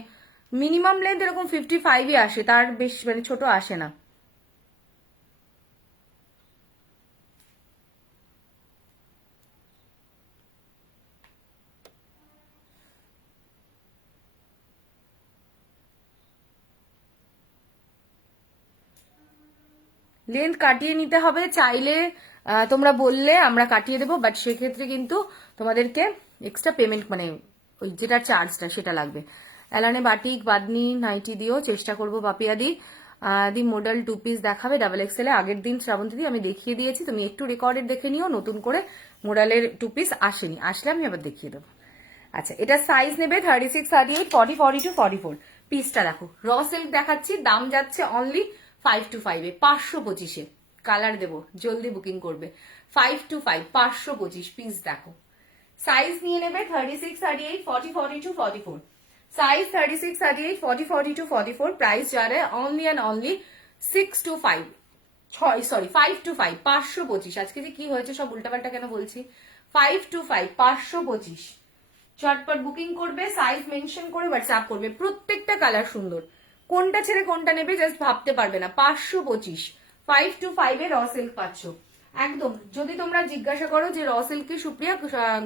মিনিমাম লেন্থ এরকম 55ই আসে, তার বেশি মানে ছোট আসে না। লেন্থ কাটিয়ে নিতে হবে, চাইলে তোমরা বললে আমরা কাটিয়ে দেবো, বাট সেক্ষেত্রে কিন্তু তোমাদেরকে এক্সট্রা পেমেন্ট মানে ওই যেটা চার্জটা সেটা লাগবে। এলানে বাটিক বাদনি নাইটি দিও, চেষ্টা করবো পাপিয়া দি মডেল 2 পিস দেখাবে ডাবল এক্সেলে। আগের দিন শ্রাবন্তী দি আমি দেখিয়ে দিয়েছি, তুমি একটু রেকর্ডেড দেখে নিও, নতুন করে মডেলের 2 পিস আসেনি, আসলে আমি আবার দেখিয়ে দেবো। আচ্ছা, এটা সাইজ নেবে 36, 38, 40, 42, 44। পিসটা দেখো, র সিল্ক দেখাচ্ছি, দাম যাচ্ছে অনলি 5 to 5 এ 525। কালার দেবো, জলদি বুকিং করবে। 5 to 5 525 পিস দেখো। সাইজ নিয়ে নেবে 36, 38, 40, 42, 44। সাইজ 36, 38, 40, 42, 44। প্রাইস যা রে only and only 6 to 5 sorry 5 to 5 525। আজকে যে কি হয়েছে সব উল্টাপাল্টা কেন বলছি। 5 to 5 525। চটপট বুকিং করবে, সাইজ মেনশন করে হোয়াটসঅ্যাপ করবে। প্রত্যেকটা কালার সুন্দর, কোনটা ছেড়ে কোনটা নেবে জাস্ট ভাবতে পারবে না। 525 5 to 5 এ র সিল্ক পাচ্ছ একদম। যদি তোমরা জিজ্ঞাসা করো যে র সিল্ক কি সুপ্রিয়া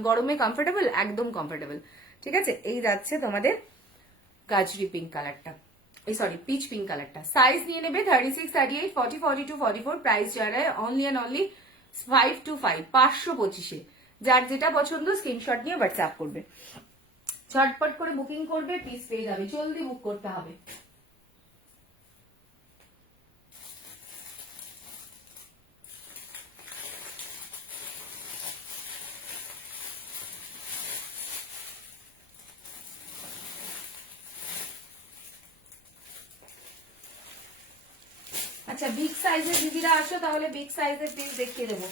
গরমে কমফোর্টেবল, একদম কমফোর্টেবল। ঠিক আছে, এই যাচ্ছে তোমাদের গাজরি পিঙ্ক কালারটা, এই সরি পিচ পিঙ্ক কালারটা। সাইজ নিয়ে নেবে 36, 38, 40, 42, 44। প্রাইস যারা অনলি অ্যান্ড অনলি 5 to 5 525। যার যেটা পছন্দ স্ক্রিনশট নিয়ে হোয়াটসঅ্যাপ করবে, ঝটপট করে বুকিং করবে, পিস পেয়ে যাবে। জলদি বুক করতে হবে। আচ্ছা, বিগ সাইজের দিদিরা আসো, তাহলে বিগ সাইজের পিস দেখিয়ে দেবো।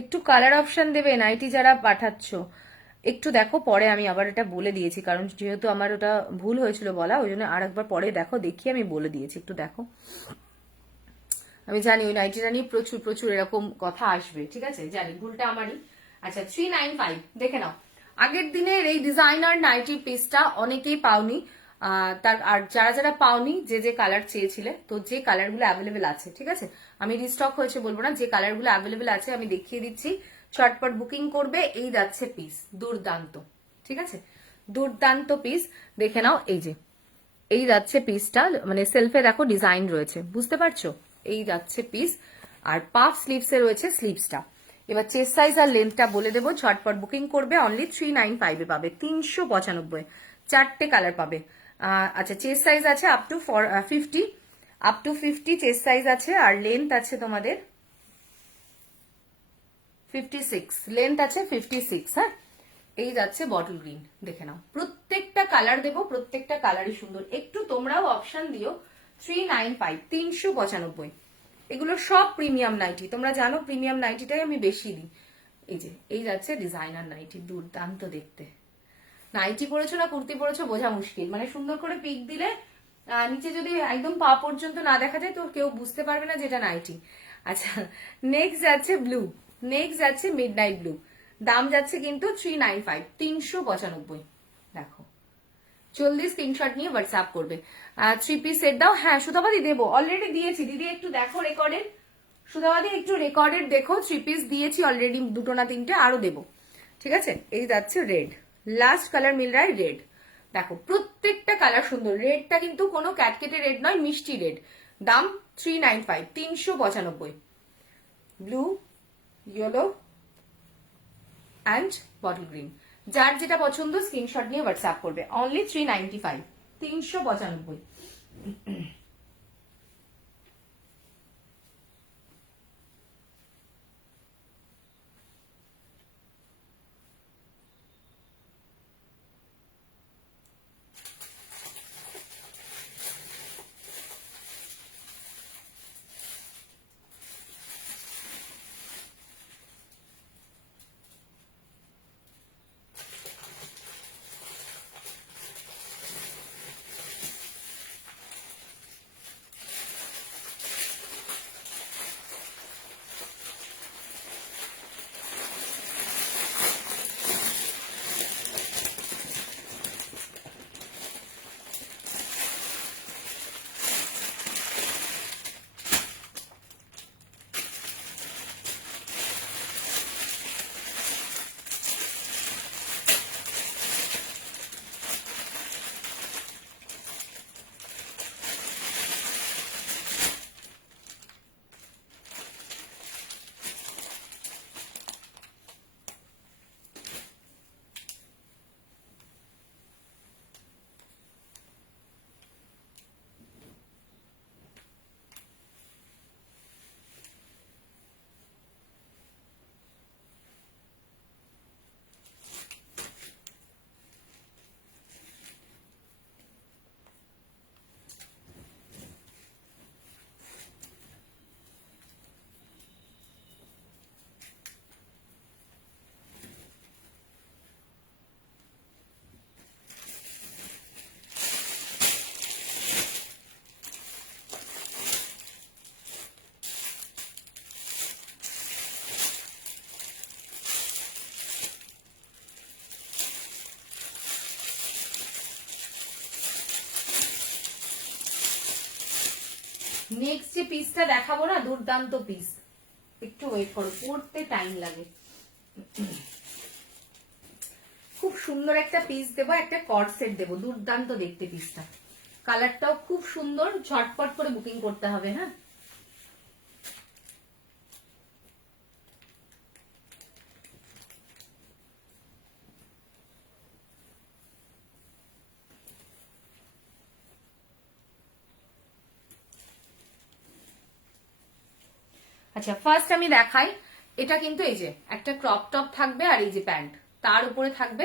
একটু কালার অপশন দেবে নাইটি যারা পাঠাচ্ছ, একটু দেখো। পরে আমি আবার এটা বলে দিয়েছি, কারণ যেহেতু আমার ওটা ভুল হয়েছিল বলা, ওই জন্য আর একবার পরে দেখো, দেখিয়ে আমি বলে দিয়েছি, একটু দেখো। আমি জানি ওই নাইটিটা নিয়ে প্রচুর প্রচুর এরকম কথা আসবে, ঠিক আছে, জানি ভুলটা আমারই। আচ্ছা 395 দেখে নাও। আগের দিনের এই ডিজাইনার নাইটির পিসটা অনেকেই পাওনি, তার আর যারা যারা পাওনি যে যে কালার চেয়েছিলে, তো যে কালারগুলো অ্যাভেলেবেল আছে, ঠিক আছে, আমি রিস্টক হয়েছে বলবো না, যে কালারগুলো অ্যাভেলেবেল আছে আমি দেখিয়ে দিচ্ছি। চটপট বুকিং করবে। এই যাচ্ছে পিস, দুর্দান্ত, ঠিক আছে, দুর্দান্ত পিস। দেখে নাও, এই যে এই যাচ্ছে পিসটা, মানে সেলফে দেখো ডিজাইন রয়েছে, বুঝতে পারছো? এই যাচ্ছে পিস, আর পাফ স্লিভসে রয়েছে স্লিভসটা। এবার চেস্ট সাইজ আর লেন্থটা বলে দেবো, ঝটপট বুকিং করবে। অনলি 395 এ পাবে, 395, 4টে কালার পাবে। আচ্ছা চেস্ট সাইজ আছে up to 50, up to 50 chest size আছে, আর লেন্থ আছে তোমাদের 56, লেন্থ আছে 56। হ্যাঁ, এই যাচ্ছে বটল গ্রিন, দেখে নাও। প্রত্যেকটা কালার দেবো, প্রত্যেকটা কালারই সুন্দর। একটু তোমরাও অপশন দিও। 395, 395, এগুলো সব প্রিমিয়াম নাইটি, তোমরা জানো প্রিমিয়াম নাইটিটাই আমি বেশি দিই। এই যে এই যাচ্ছে ডিজাইনার নাইটি, দুর্দান্ত দেখতে। নাইটি পরেছো না কুর্তি পরেছো বোঝা মুশকিল, মানে সুন্দর করে পিক দিলে নিচে যদি একদম পা পর্যন্ত না দেখা যায় তো কেউ বুঝতে পারবে না যেটা নাইটি। আচ্ছা নেক্সট যাচ্ছে ব্লু, নেক্সট যাচ্ছে মিড নাইট ব্লু। দাম যাচ্ছে কিন্তু 395, 395। দেখো, জলদি স্ক্রিনশট নিয়ে হোয়াটসঅ্যাপ করবে। 3 পিস সেট দাও। হ্যাঁ সুধাবাদি দেবো, অলরেডি দিয়েছি দিদি, একটু দেখো রেকর্ডের। সুধাবাদি একটু রেকর্ডের দেখো, 3 পিস দিয়েছি অলরেডি, 2টো না 3টে আরো দেবো, ঠিক আছে। এই যাচ্ছে রেড, লাস্ট কালার মিল রায় রেড। দেখো প্রত্যেকটা কালার সুন্দর, রেডটা কিন্তু কোনো ক্যাটকেটে রেড নয়, মিষ্টি রেড। দাম 395, 395। Blue, yellow and bottle green, যার যেটা পছন্দ স্ক্রিনশট নিয়ে হোয়াটসঅ্যাপ করবে। অনলি 395, 395। নেক্সট যে পিসটা দেখাবো না, দুর্দান্ত পিস, একটু ওয়েট করো, পড়তে টাইম লাগে। খুব সুন্দর একটা পিস দেবো, একটা কর্ড সেট দেবো, দুর্দান্ত দেখতে পিসটা। কালারটাও খুব সুন্দর, ঝটপট করে বুকিং করতে হবে। হ্যাঁ, আচ্ছা ফার্স্ট আমি দেখাই, এটা কিন্তু এই যে একটা ক্রপ টপ থাকবে, আর এই যে প্যান্ট, তার উপরে থাকবে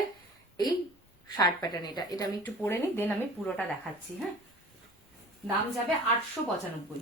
এই শার্ট প্যাটার্ন। এটা এটা আমি একটু পরে নিই, দেন আমি পুরোটা দেখাচ্ছি। হ্যাঁ, দাম যাবে 895।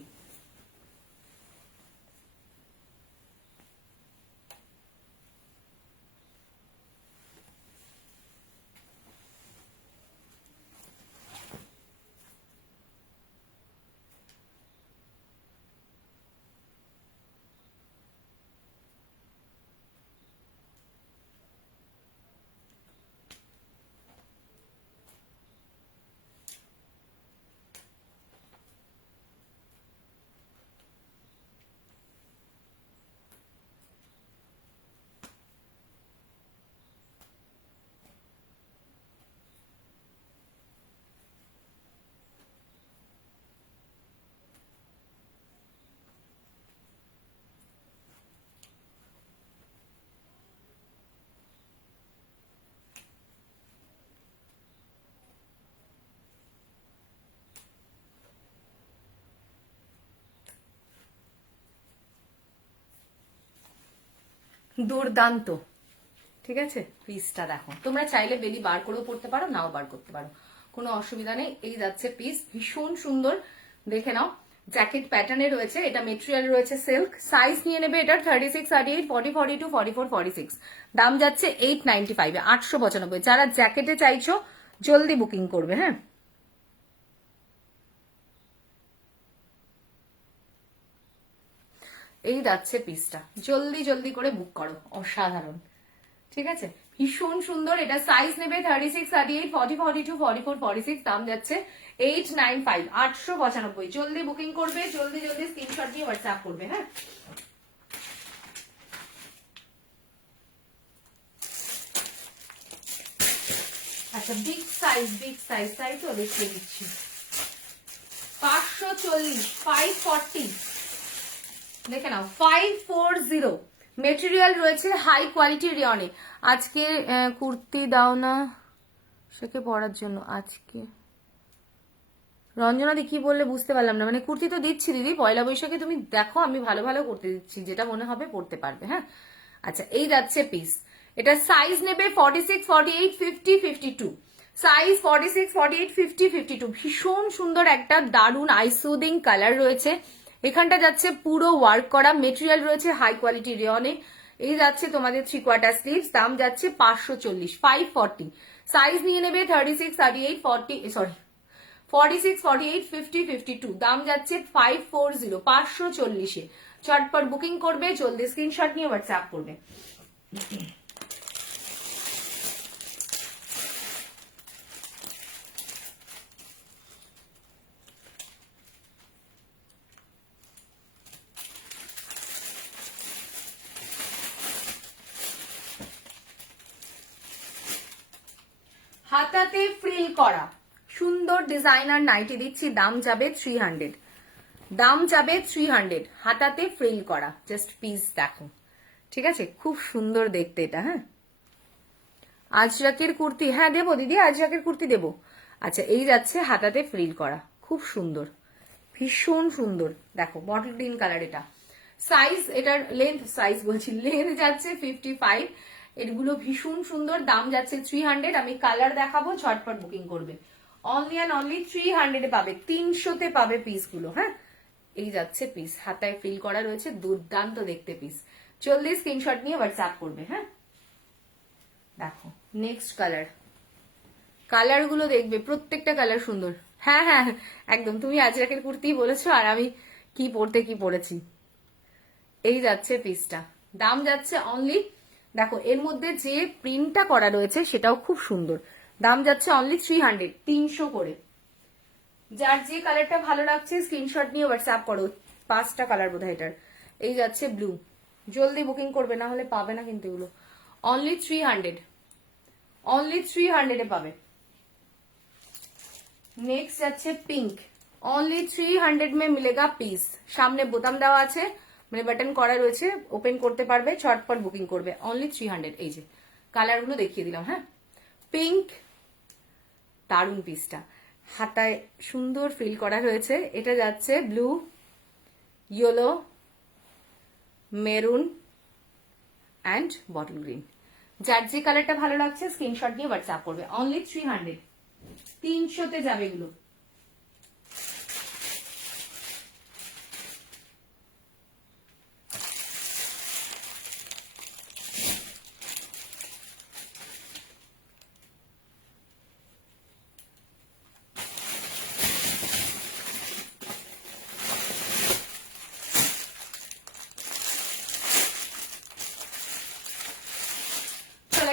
দুর্দান্ত, ঠিক আছে। পিসটা দেখো, তোমরা চাইলে বেলি বার করেও পড়তে পারো, নাও বার করতে পারো, কোনো অসুবিধা নেই। এই যাচ্ছে পিস, ভীষণ সুন্দর, দেখে নাও। জ্যাকেট প্যাটার্নে রয়েছে, এটা মেটেরিয়াল রয়েছে সিল্ক। সাইজ নিয়ে নেবে এটা 36, 38, 40, 42, 44, 46। দাম যাচ্ছে 895 এ, 895। যারা জ্যাকেটে চাইছো জলদি বুকিং করবে, হ্যাঁ। এই যাচ্ছে পিসটা, জলদি জলদি করে বুক করো, অসাধারণ, ঠিক আছে। ভীষণ সুন্দর, এটা সাইজ নেবে 36, 38, 40, 42, 44, 46। দাম যাচ্ছে 895, 895। জলদি বুকিং করবে, জলদি জলদি স্ক্রিনশট দিয়ে হোয়াটসঅ্যাপ করবে, হ্যাঁ। আচ্ছা, বিগ সাইজ তাই তো, দেখিয়ে দিচ্ছি। 540, 540, দেখে নাও, 540। মেটেরিয়াল রয়েছে হাই কোয়ালিটি রিয়নে। আজকে কুর্তি দাও না সেকে পরার জন্য। আজকে রঞ্জনা দি কি বললে বুঝতে পারলাম না। মানে কুর্তি তো দিচ্ছি দিদি, পয়লা বৈশাখে তুমি দেখো, আমি ভালো ভালো করতে দিচ্ছি, যেটা মনে হবে পড়তে পারবে, হ্যাঁ। আচ্ছা, এই যাচ্ছে পিস, এটা সাইজ নেবে 46, 48, 50, 52। সাইজ 46, 48, 50, 52। ভীষণ সুন্দর একটা দারুন আইসুদিং কালার রয়েছে। এখানটা যাচ্ছে পুরো ওয়ার্ক করা, মেটেরিয়াল রয়েছে হাই কোয়ালিটি রিয়নে। এই যাচ্ছে তোমাদের 3/4 স্লিভস। দাম যাচ্ছে 540, 540। সাইজ নিয়ে নেবে 36, 38, 40, সরি 46, 48, 50, 52। দাম যাচ্ছে 540, 540-এ। চটপট বুকিং করবে, জলদি স্ক্রিনশট নিয়ে হোয়াটসঅ্যাপ করবে। হাতাতে ফ্রিল করা সুন্দর ডিজাইনার নাইটি দিচ্ছি, দাম যাবে 300, দাম যাবে 300। হাতাতে ফ্রিল করা, জাস্ট পিস দেখো, ঠিক আছে, খুব সুন্দর দেখতে এটা, হ্যাঁ। আজরাকের কুর্তি, হ্যাঁ দেবো দিদি, আজরাকের কুর্তি দেবো। আচ্ছা, এই যাচ্ছে হাতাতে ফ্রিল করা, খুব সুন্দর, ভীষণ সুন্দর, দেখো বটল গ্রিন কালার। এটা সাইজ, এটার লেন্থ, সাইজ বলছি, লেন্থ যাচ্ছে 55। এগুলো ভীষণ সুন্দর, দাম যাচ্ছে 300। আমি কালার দেখাবো, ঝটপট বুকিং করবে। অনলি অ্যান্ড অনলি 300-এ পাবে, 300-তে পাবে পিসগুলো, হ্যাঁ। এই যাচ্ছে পিস, হাতায় ফিল করা রয়েছে, দুর্দান্ত দেখতে পিস। জলদি স্ক্রিনশট নিয়ে হোয়াটসঅ্যাপ করবে, হ্যাঁ। দেখো নেক্সট কালার, কালার গুলো দেখবে, প্রত্যেকটা কালার সুন্দর। হ্যাঁ হ্যাঁ একদম, তুমি আজরাকের কুর্তি বলেছো, আর আমি কি পরেছি। এই যাচ্ছে পিসটা, দাম যাচ্ছে অনলি, দেখো এর মধ্যে যে প্রিন্টটা করা রয়েছে সেটাও খুব সুন্দর। দাম যাচ্ছে অনলি 300, 300 করে। যার যে কালারটা ভালো লাগছে স্ক্রিনশট নিয়ে হোয়াটসঅ্যাপ করো। 5টা কালার বোধহয় এটার। এই যাচ্ছে ব্লু, জলদি বুকিং করবে, না হলে পাবে না কিন্তু এগুলো। অনলি 300, অনলি 300-এ পাবে। নেক্সট যাচ্ছে পিঙ্ক, অনলি 300 में मिलेगा পিস। সামনে বোতাম দেওয়া আছে, মানে বাটন করা রয়েছে, ওপেন করতে পারবে, চটপট বুকিং করবে। অনলি 300। এই যে কালার গুলো দেখিয়ে দিলাম, হ্যাঁ। পিঙ্ক, দারুন পিসটা, হাতায় সুন্দর ফিল করা রয়েছে। এটা যাচ্ছে blue, yellow, maroon and bottle green. যার যে কালারটা ভালো লাগছে স্ক্রিনশট দিয়ে হোয়াটসঅ্যাপ করবে। অনলি 300, 300-তে যাবে এগুলো।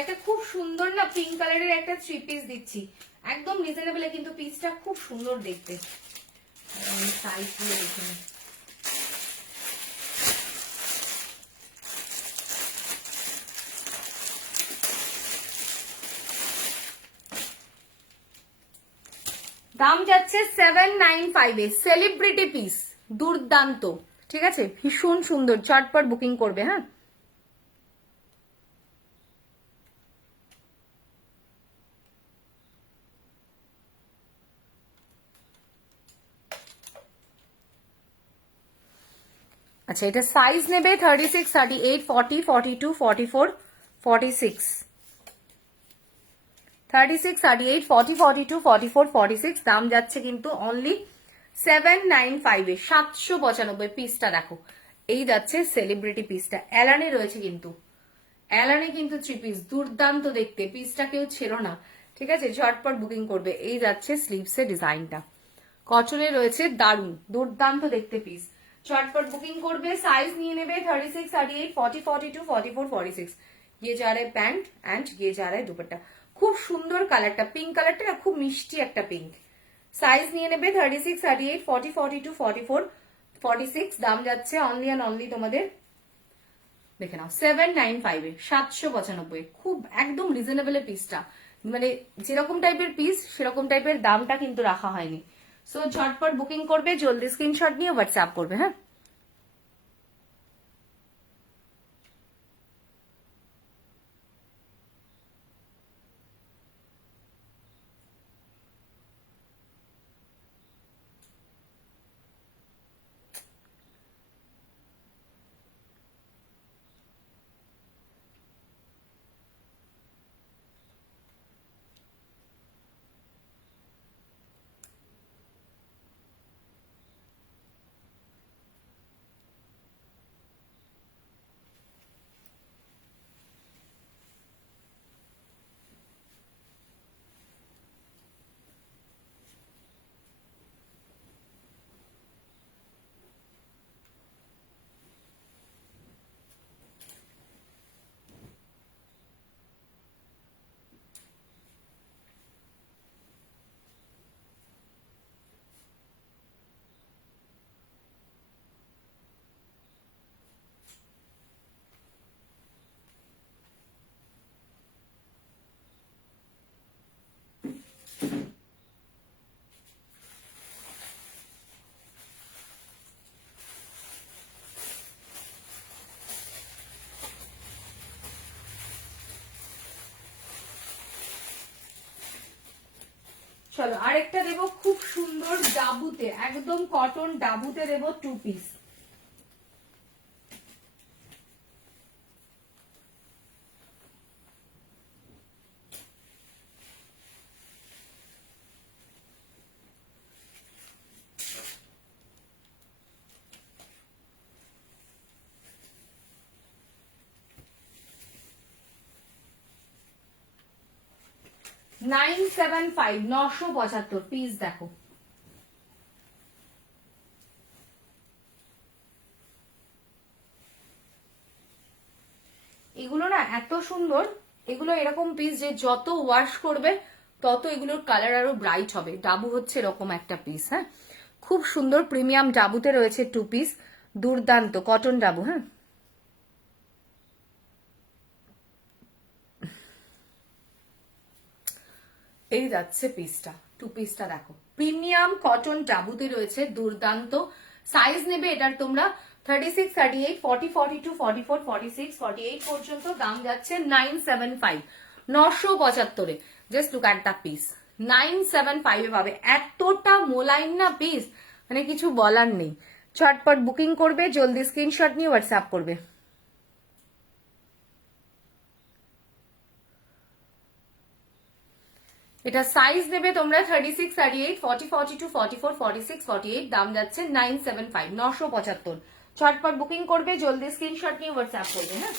একটা খুব সুন্দর না পিঙ্ক কালারের একটা 3 পিস দিচ্ছি, একদম রিজনেবল, কিন্তু পিসটা খুব সুন্দর দেখতে। সাইজ দিয়ে দেখে নিই। দাম যাচ্ছে 795-এ, সেলিব্রিটি পিস, দুর্দান্ত, ঠিক আছে, ভীষণ সুন্দর। চটপট বুকিং করবে, হ্যাঁ। আচ্ছা, এটা সাইজ নেবে 36, 38, 40, 42, 44, 46, 36, 38, 40, 42, 44, 46। দাম যাচ্ছে কিন্তু অনলি 795 এ। 795 পিসটা দেখো, এই যাচ্ছে সেলিব্রিটি পিসটা। অ্যালানে রয়েছে কিন্তু, অ্যালানে কিন্তু 3 পিস, দুর্দান্ত দেখতে। পিসটা কেউ ছিল না, ঠিক আছে, ঝটপট বুকিং করবে। এই যাচ্ছে স্লিভসের ডিজাইনটা, কটনে রয়েছে, দারুন দুর্দান্ত দেখতে পিস। ঝটপট বুকিং করবে, সাইজ নিয়ে নেবে 36, 38, 40, 42, 44, 46। ये जा रहा है প্যান্ট এন্ড ये जा रहा है দুপাট্টা। খুব সুন্দর কালারটা, পিঙ্ক কালারটা না, খুব মিষ্টি একটা পিঙ্ক। সাইজ নিয়ে নেবে 36, 38, 40, 42, 44, 46। দাম যাচ্ছে অনলি অ্যান্ড অনলি তোমাদের, দেখে নাও, 795 এ, 795। খুব একদম রিজনেবল পিসটা, মানে যেরকম টাইপের পিস সেরকম টাইপের দামটা কিন্তু রাখা হয়নি। সো ঝটপট বুকিং করবে, জলদি স্ক্রিনশট নিয়ে হোয়াটসঅ্যাপ করবে। হ্যাঁ, চলো আরেকটা দেবো, খুব সুন্দর ডাবুতে, একদম কটন ডাবুতে দেবো 2 piece. Nine seven five, 975 piece দেখো। এগুলো না এত সুন্দর, এগুলো এরকম পিস যে যত ওয়াশ করবে তত এগুলোর কালার আরো ব্রাইট হবে। ডাবু হচ্ছে এরকম একটা পিস। হ্যাঁ, খুব সুন্দর প্রিমিয়াম ডাবুতে রয়েছে 2 পিস, দুর্দান্ত কটন ডাবু। হ্যাঁ, এই যাচ্ছে পিসটা, 2 পিসটা দেখো, প্রিমিয়াম কটন ডাবুতে রয়েছে, দুর্দান্ত। সাইজ নেবে এটার তোমরা 36, 38, 40, 42, 44, 46, 48 পর্যন্ত। দাম যাচ্ছে 975, 975 এ। Just look at the piece, 975 এ পাবে। এতটা মোলাইম না পিস, মানে কিছু বলার নেই। চটপট বুকিং করবে, জলদি স্ক্রিনশট নিয়ে হোয়াটসঅ্যাপ করবে। এটা সাইজ নেবে তোমরা 36, 38, 40, 42, 44, 46, 48। দাম যাচ্ছে 975, 975। চটপট বুকিং করবে, জলদি স্ক্রিনশট নিয়ে হোয়াটসঅ্যাপ করবে। হ্যাঁ,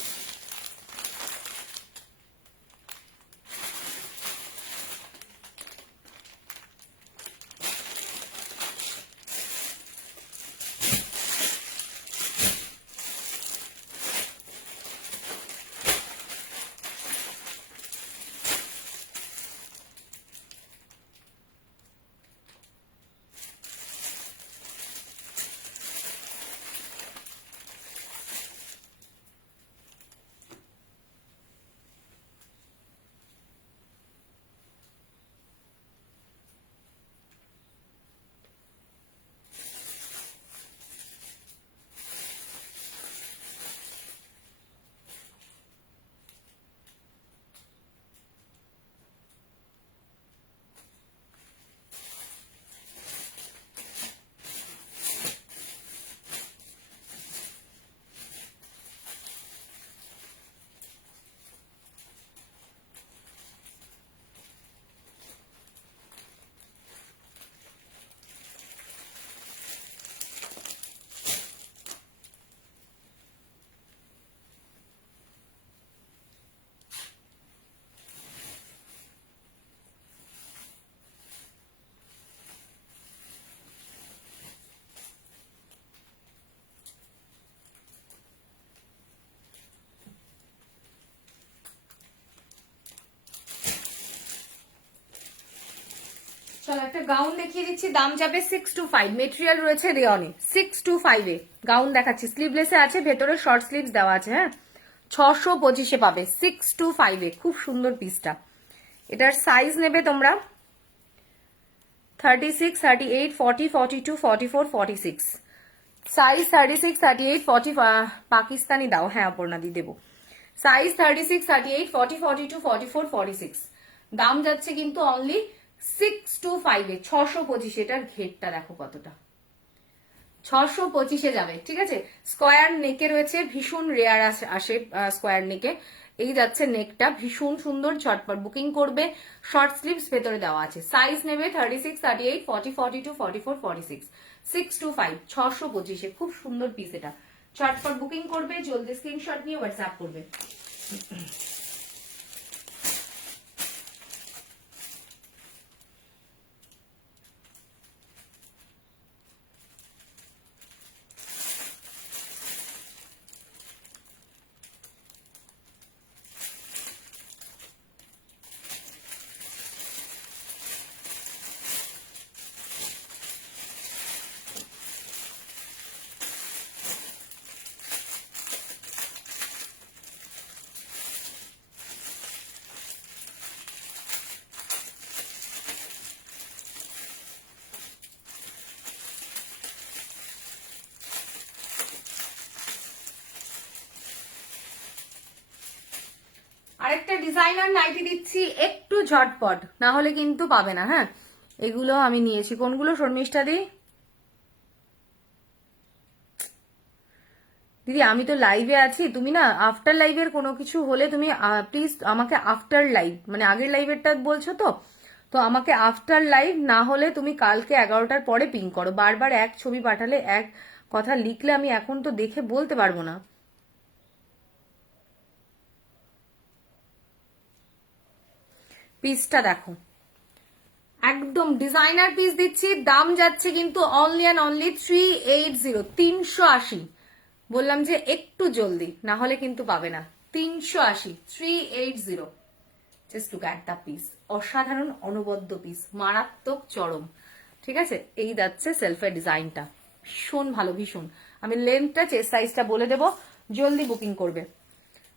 একটা গাউন দেখিয়ে দিচ্ছি, দাম যাবে 625, মেটেরিয়াল রয়েছে রেয়নে, 625 এ গাউন দেখাচ্ছি, স্লিভলেসে আছে, ভেতরে শর্ট স্লিভস দেওয়া আছে। হ্যাঁ, 625 পাবে, 625 এ। খুব সুন্দর পিসটা। এটার সাইজ নেবে তোমরা 36, 38, 40, 42, 44, 46, সাইজ 36, 38, 40, পাকিস্তানি দাও, হ্যাঁ অপর্ণা দি দেবো। সাইজ 36, 38, 40, 42, 44, 46, দাম যাচ্ছে কিন্তু অনলি 625 এ, 625। এটার ঘেরটা দেখো কতটা, 625 যাবে, ঠিক আছে। স্কোয়ার নেকে রয়েছে, ভীষণ রেয়ার আসে স্কোয়ার নেকে। এই যাচ্ছে নেকটা, ভীষণ সুন্দর, ঝটপট বুকিং করবে। শর্ট স্লিভস ভেতরে দেওয়া আছে। সাইজ নেবে 36, 38, 40, 42, 44, 46, 625, 625 খুব সুন্দর পিস এটা। ঝটপট বুকিং করবে, জলদি স্ক্রিনশট নিয়ে হোয়াটসঅ্যাপ করবে। আরেকটা ডিজাইনার নাইটি দিচ্ছি, একটু ঝটপট, না হলে কিন্তু পাবে না। হ্যাঁ, এগুলো আমি নিয়েছি। কোনগুলো শর্মিষ্ঠা দি? দিদি আমি তো লাইভে আছি, তুমি না আফটার লাইভের কোনো কিছু হলে তুমি প্লিজ আমাকে আফটার লাইভ, মানে আগের লাইভেরটা বলছো তো, তো আমাকে আফটার লাইভ না হলে তুমি কালকে 11টার পরে পিং করো। বারবার এক ছবি পাঠালে, এক কথা লিখলে আমি এখন তো দেখে বলতে পারবো না। পিসটা দেখো, একদম ডিজাইনার পিস দিচ্ছি, দাম যাচ্ছে কিন্তু অনলি অ্যান্ড অনলি 380, 380। বললাম যে একটু জলদি, না হলে কিন্তু পাবে না। 380, 380। Just look at the piece, অসাধারণ অনবদ্য পিস, মারাত্মক চরম, ঠিক আছে। এই যাচ্ছে সেলফের ডিজাইনটা, ভীষণ ভালো, ভীষণ। আমি লেন্থটা, চেস্ট সাইজটা বলে দেবো, জলদি বুকিং করবে।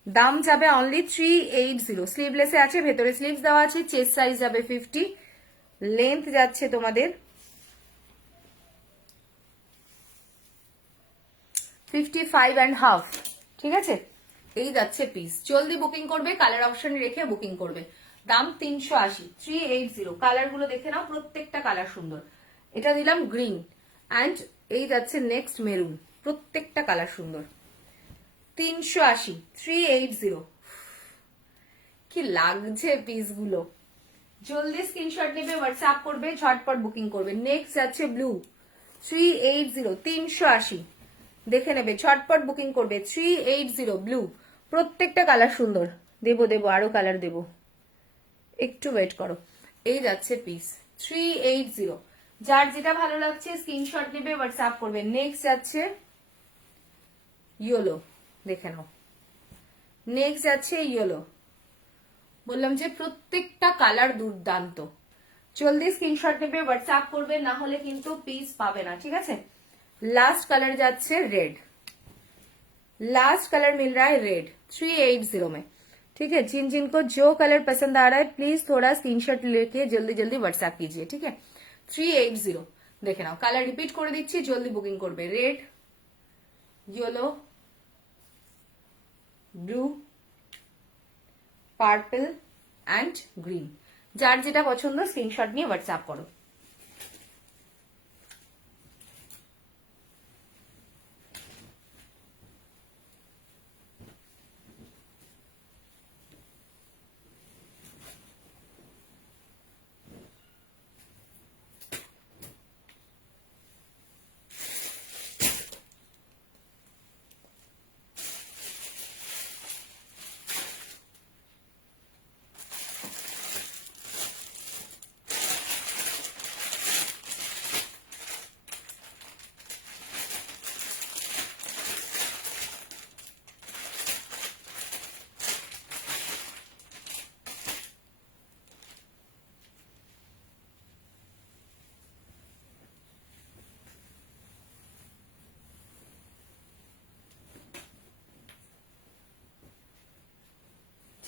দাম যাবে অনলি 380, স্লিভলেসে আছে, ভেতরে স্লিভস দেওয়া আছে, চেস্ট সাইজ যাবে 50, লেন্থ যাচ্ছে তোমাদের 55.5, ঠিক আছে। এই যাচ্ছে পিস, জলদি বুকিং করবে, কালার অপশন রেখে বুকিং করবে। দাম 380, 380। কালার গুলো দেখে নাও, প্রত্যেকটা কালার সুন্দর। এটা দিলাম গ্রিন, অ্যান্ড এই যাচ্ছে নেক্সট মেরুন, প্রত্যেকটা কালার সুন্দর। 380, 380, কি লাগছে পিসগুলো। জলদি স্ক্রিনশট নেবে, হোয়াটসঅ্যাপ করবে, ঝটপট বুকিং করবে। নেক্সট যাচ্ছে ব্লু, 380, 380, দেখে নেবে, ঝটপট বুকিং করবে। 380 ব্লু, প্রত্যেকটা কালার সুন্দর। দেবো দেবো, আরো কালার দেবো, একটু ওয়েট করো। এই যাচ্ছে পিস 380, যার যেটা ভালো লাগছে স্ক্রিনশট নেবে, হোয়াটসঅ্যাপ করবে। নেক্সট যাচ্ছে ইয়েলো, দেখে নাও। নেক্সট যাচ্ছে ইয়েলো, বললাম যে প্রত্যেকটা কালার দুর্দান্ত। জলদি স্ক্রিনশট নেবে, হোয়াটসঅ্যাপ করবে, না হলে কিন্তু পিস পাবে না, ঠিক আছে। लास्ट कलर जाच्छे रेड, लास्ट कलर मिल रहा है रेड 380 में, ठीक है। जिन जिनको जो कलर पसंद आ रहा है प्लीज थोड़ा स्क्रीनशॉट लेके जल्दी जल्दी व्हाट्सएप कीजिए, ठीक है। 380 देखे नाओ, कलर रिपीट कर दिच्छी, जल्दी बुकिंग करबे। Red, yellow, blue, purple and green, जार जेटा पसंद स्क्रीनशॉट निये व्हाट्सएप करो।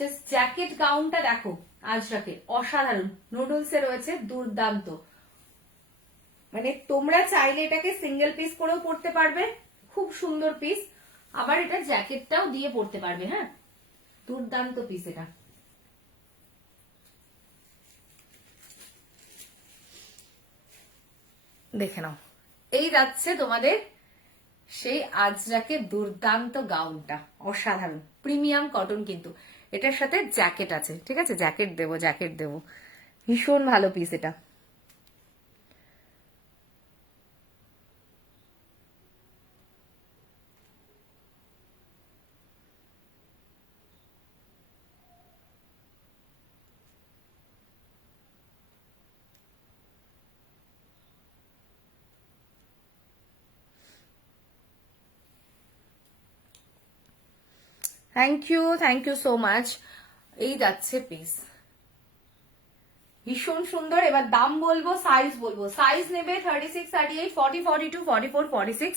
জাস্ট জ্যাকেট গাউনটা দেখো আজরাকে অসাধারণ, নুডলসে রয়েছে, দুর্দান্ত। মানে তোমরা চাইলে এটাকে সিঙ্গেল পিস করেও পরতে পারবে, খুব সুন্দর পিস। আবার এটা জ্যাকেটটাও দিয়ে পরতে পারবে। হ্যাঁ, দুর্দান্ত পিস এটা। দেখে নাও, এই যাচ্ছে তোমাদের সেই আজরাকে দুর্দান্ত গাউনটা, অসাধারণ প্রিমিয়াম কটন, কিন্তু এটার সাথে জ্যাকেট আছে। ঠিক আছে, জ্যাকেট দেবো, জ্যাকেট দেবো, ভীষণ ভালো পিস এটা। Thank you so much. এই যাচ্ছে পিস, ভীষণ সুন্দর। এবার দাম বলবো, সাইজ বলবো। সাইজ নেবে 36, 38, 40, 42, 44, 46,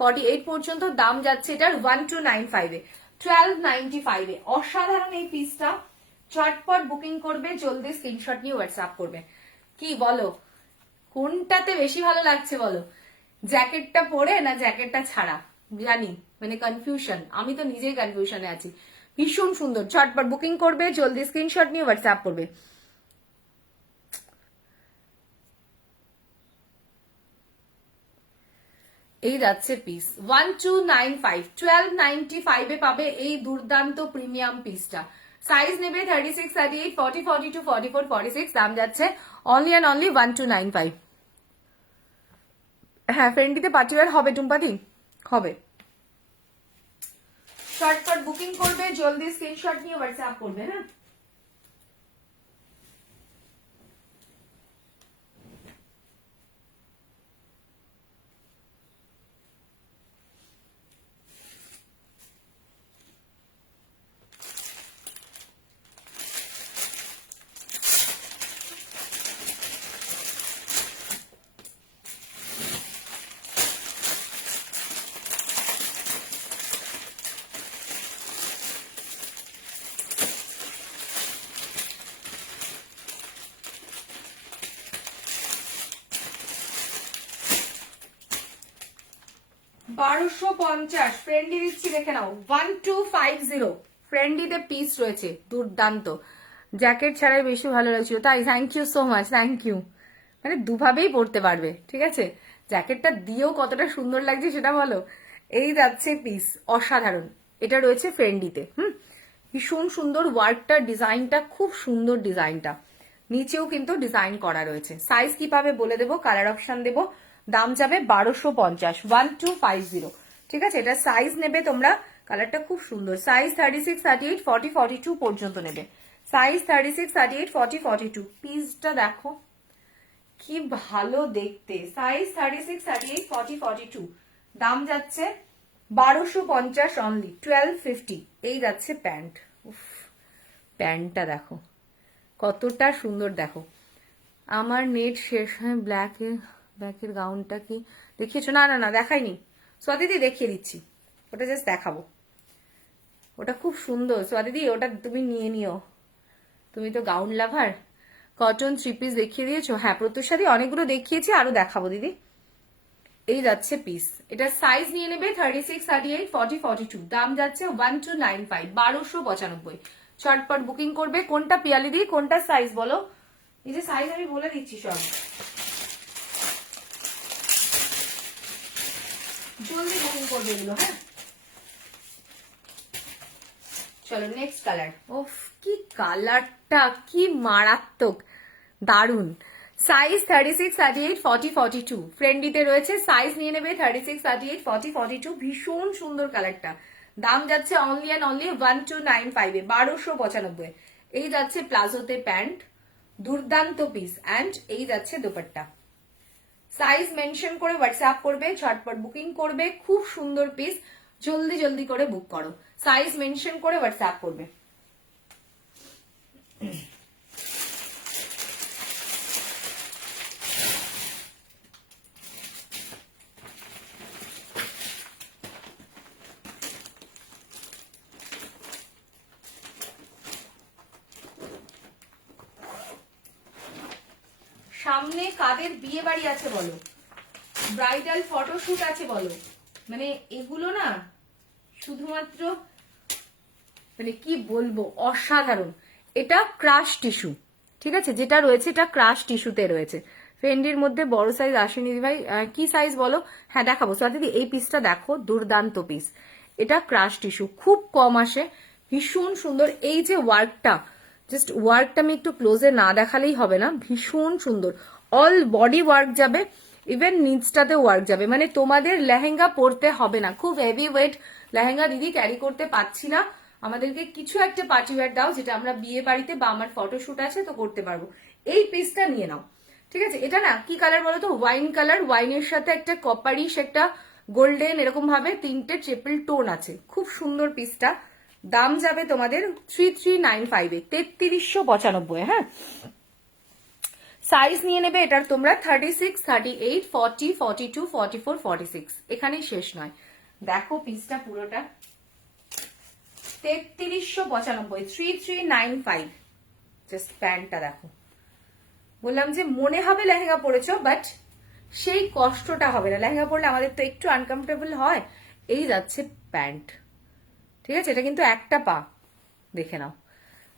48 পর্যন্ত দাম যাচ্ছে এটার 1295 এ, 1295 এ। অসাধারণ এই পিসটা, চটপট বুকিং করবে, জলদি স্ক্রিনশট নিয়ে হোয়াটসঅ্যাপ করবে। কি বলো, কোনটাতে বেশি ভালো লাগছে বলো, জ্যাকেটটা পরে না জ্যাকেটটা ছাড়া? জানি মানে কনফিউশন, আমি তো নিজেই কনফিউশনে আছি। ভীষণ সুন্দর, চটপট বুকিং করবে, জলদি স্ক্রিনশট নিয়ে হোয়াটসঅ্যাপ করবে। এই যাচ্ছে পিস 1295, 1295 এ পাবে এই দুর্দান্ত প্রিমিয়াম পিসটা। সাইজ নেবে 36, 38, 40, 42, 44, 46, দাম যাচ্ছে অনলি অ্যান্ড অনলি 1295। হ্যাঁ, ফ্রেন্ডিতে পার্টিওয়ার হবে টুম্পাদি, হবে। শর্টকাট বুকিং করবে, জলদি স্ক্রিনশট নিয়ে হোয়াটসঅ্যাপ করবে। হ্যাঁ, বারোশো পঞ্চাশ ফ্রেন্ডি দিচ্ছি, দেখে নাও 1250 ফ্রেন্ডিতে পিস রয়েছে, দুর্দান্ত। জ্যাকেট ছাড়াই বেশি ভালো লাগছিল, তাই thank you so much, thank you. মানে দুভাবেই পরতে পারবে, ঠিক আছে। জ্যাকেটটা দিয়েও কতটা সুন্দর লাগছে সেটা বলো। এই যাচ্ছে পিস, অসাধারণ। এটা রয়েছে ফ্রেন্ডিতে। ভীষণ সুন্দর ওয়ার্কটা, ডিজাইনটা খুব সুন্দর, ডিজাইনটা নিচেও কিন্তু ডিজাইন করা রয়েছে। সাইজ কি পাবে বলে দেবো, কালার অপশন দেবো। দাম যাবে 1250, 1250। ঠিক আছে, এটা সাইজ নেবে তোমরা, কালারটা খুব সুন্দর। সাইজ 36, 38, 40, 42 পর্যন্ত নেবে। সাইজ 36, 38, 40, 42। পিসটা দেখো কি ভালো দেখতে। সাইজ 36, 38, 40, 42। দাম যাচ্ছে 1250 অনলি, 1250। এই যাচ্ছে প্যান্ট। উফ, প্যান্টটা দেখো কতটা সুন্দর, দেখো। আমার নেট শেষ হয়, ব্ল্যাকের গাউনটা কি দেখিয়েছো? না না না, দেখাইনি স্বাদিদি, দেখিয়ে দিচ্ছি। ওটা জাস্ট দেখাবো, ওটা খুব সুন্দর স্বাদিদি, ওটা তুমি নিয়ে নিও, তুমি তো গাউন লাভার। কটন 3 পিস দেখিয়ে দিয়েছো? হ্যাঁ প্রত্যুষাদি, অনেকগুলো দেখিয়েছি, আরো দেখাবো দিদি। এই যাচ্ছে পিস, এটা সাইজ নিয়ে নেবে 36, 38, 40, 42। দাম যাচ্ছে 1295, 1295। চটপট বুকিং করবে। কোনটা পিয়ালি দি, কোনটা সাইজ বলো? এই যে সাইজ আমি বলে দিচ্ছি সব, জলদি বুকিং করবে এগুলো। হ্যাঁ, চলো নেক্সট কালার। ওফ, কি কালারটা, কি মারাত্মক, দারুন। সাইজ 36, 38, 40, 42 ফ্রেন্ডিতে রয়েছে। সাইজ নিয়ে নেবে 36, 38, 40, 42। ভীষণ সুন্দর কালারটা। দাম যাচ্ছে অনলি অ্যান্ড অনলি 1295 এ, 1295। এই যাচ্ছে প্লাজোতে প্যান্ট, দুর্দান্ত পিস। অ্যান্ড এই যাচ্ছে দোপাট্টা। সাইজ মেনশন করে হোয়াটসঅ্যাপ করবে, ঝটপট বুকিং করবে, খুব সুন্দর পিস, জলদি জলদি করে বুক করো। সাইজ মেনশন করে হোয়াটসঅ্যাপ করবে। সামনে কাদের বিয়ে বাড়ি আছে বলো, ব্রাইডাল ফটোশুট আছে বলো, মানে এগুলো না শুধুমাত্র মানে কি বলবো অসাধারণ। এটা ক্রাশ টিস্যু, ঠিক আছে, যেটা রয়েছে এটা ক্রাশ টিস্যুতে রয়েছে। ফেন্ডির মধ্যে বড় সাইজ আসেনি ভাই, কি সাইজ বলো? হ্যাঁ দেখাবো। দিদি এই পিসটা দেখো, দুর্দান্ত পিস। এটা ক্রাশ টিস্যু, খুব কম আসে, ভীষণ সুন্দর। এই যে ওয়ার্কটা, জাস্ট ওয়ার্কটা আমি একটু ক্লোজে না দেখালেই হবে না, ভীষণ সুন্দর। অল বডি ওয়ার্ক যাবে, ইভেন নিচটাতে ওয়ার্ক যাবে, মানে তোমাদের লেহেঙ্গা পরতে হবে না। খুব হেভি ওয়েট লেহেঙ্গা দিদি ক্যারি করতে পারছি না, আমাদেরকে কিছু একটা পার্টি ওয়্যার দাও যেটা আমরা বিয়ে বাড়িতে বা আমার ফটোশুট আছে তো করতে পারবো। এই পিসটা নিয়ে নাও, ঠিক আছে। এটা না কি কালার বলো তো, ওয়াইন কালার, ওয়াইনের সাথে একটা কপারিশ, একটা গোল্ডেন, এরকম ভাবে তিনটে ট্রিপল টোন আছে, খুব সুন্দর পিসটা। দাম যাবে তোমাদের 3395 এ, 3395। হ্যাঁ, সাইজ নিয়ে নেবে এটার তোমরা 36, 38, 40, 42, 44, 46। এখানেই শেষ নয়, দেখো পিসটা পুরোটা 3395, 3395। জাস্ট প্যান্টটা দেখো, বললাম যে মনে হবে লেহেঙ্গা পরেছো, বাট সেই কষ্টটা হবে না। লেহেঙ্গা পরলে আমাদের তো একটু আনকমফোর্টেবল হয়। এই যাচ্ছে প্যান্ট, ঠিক আছে। এটা কিন্তু একটা পা, দেখে নাও,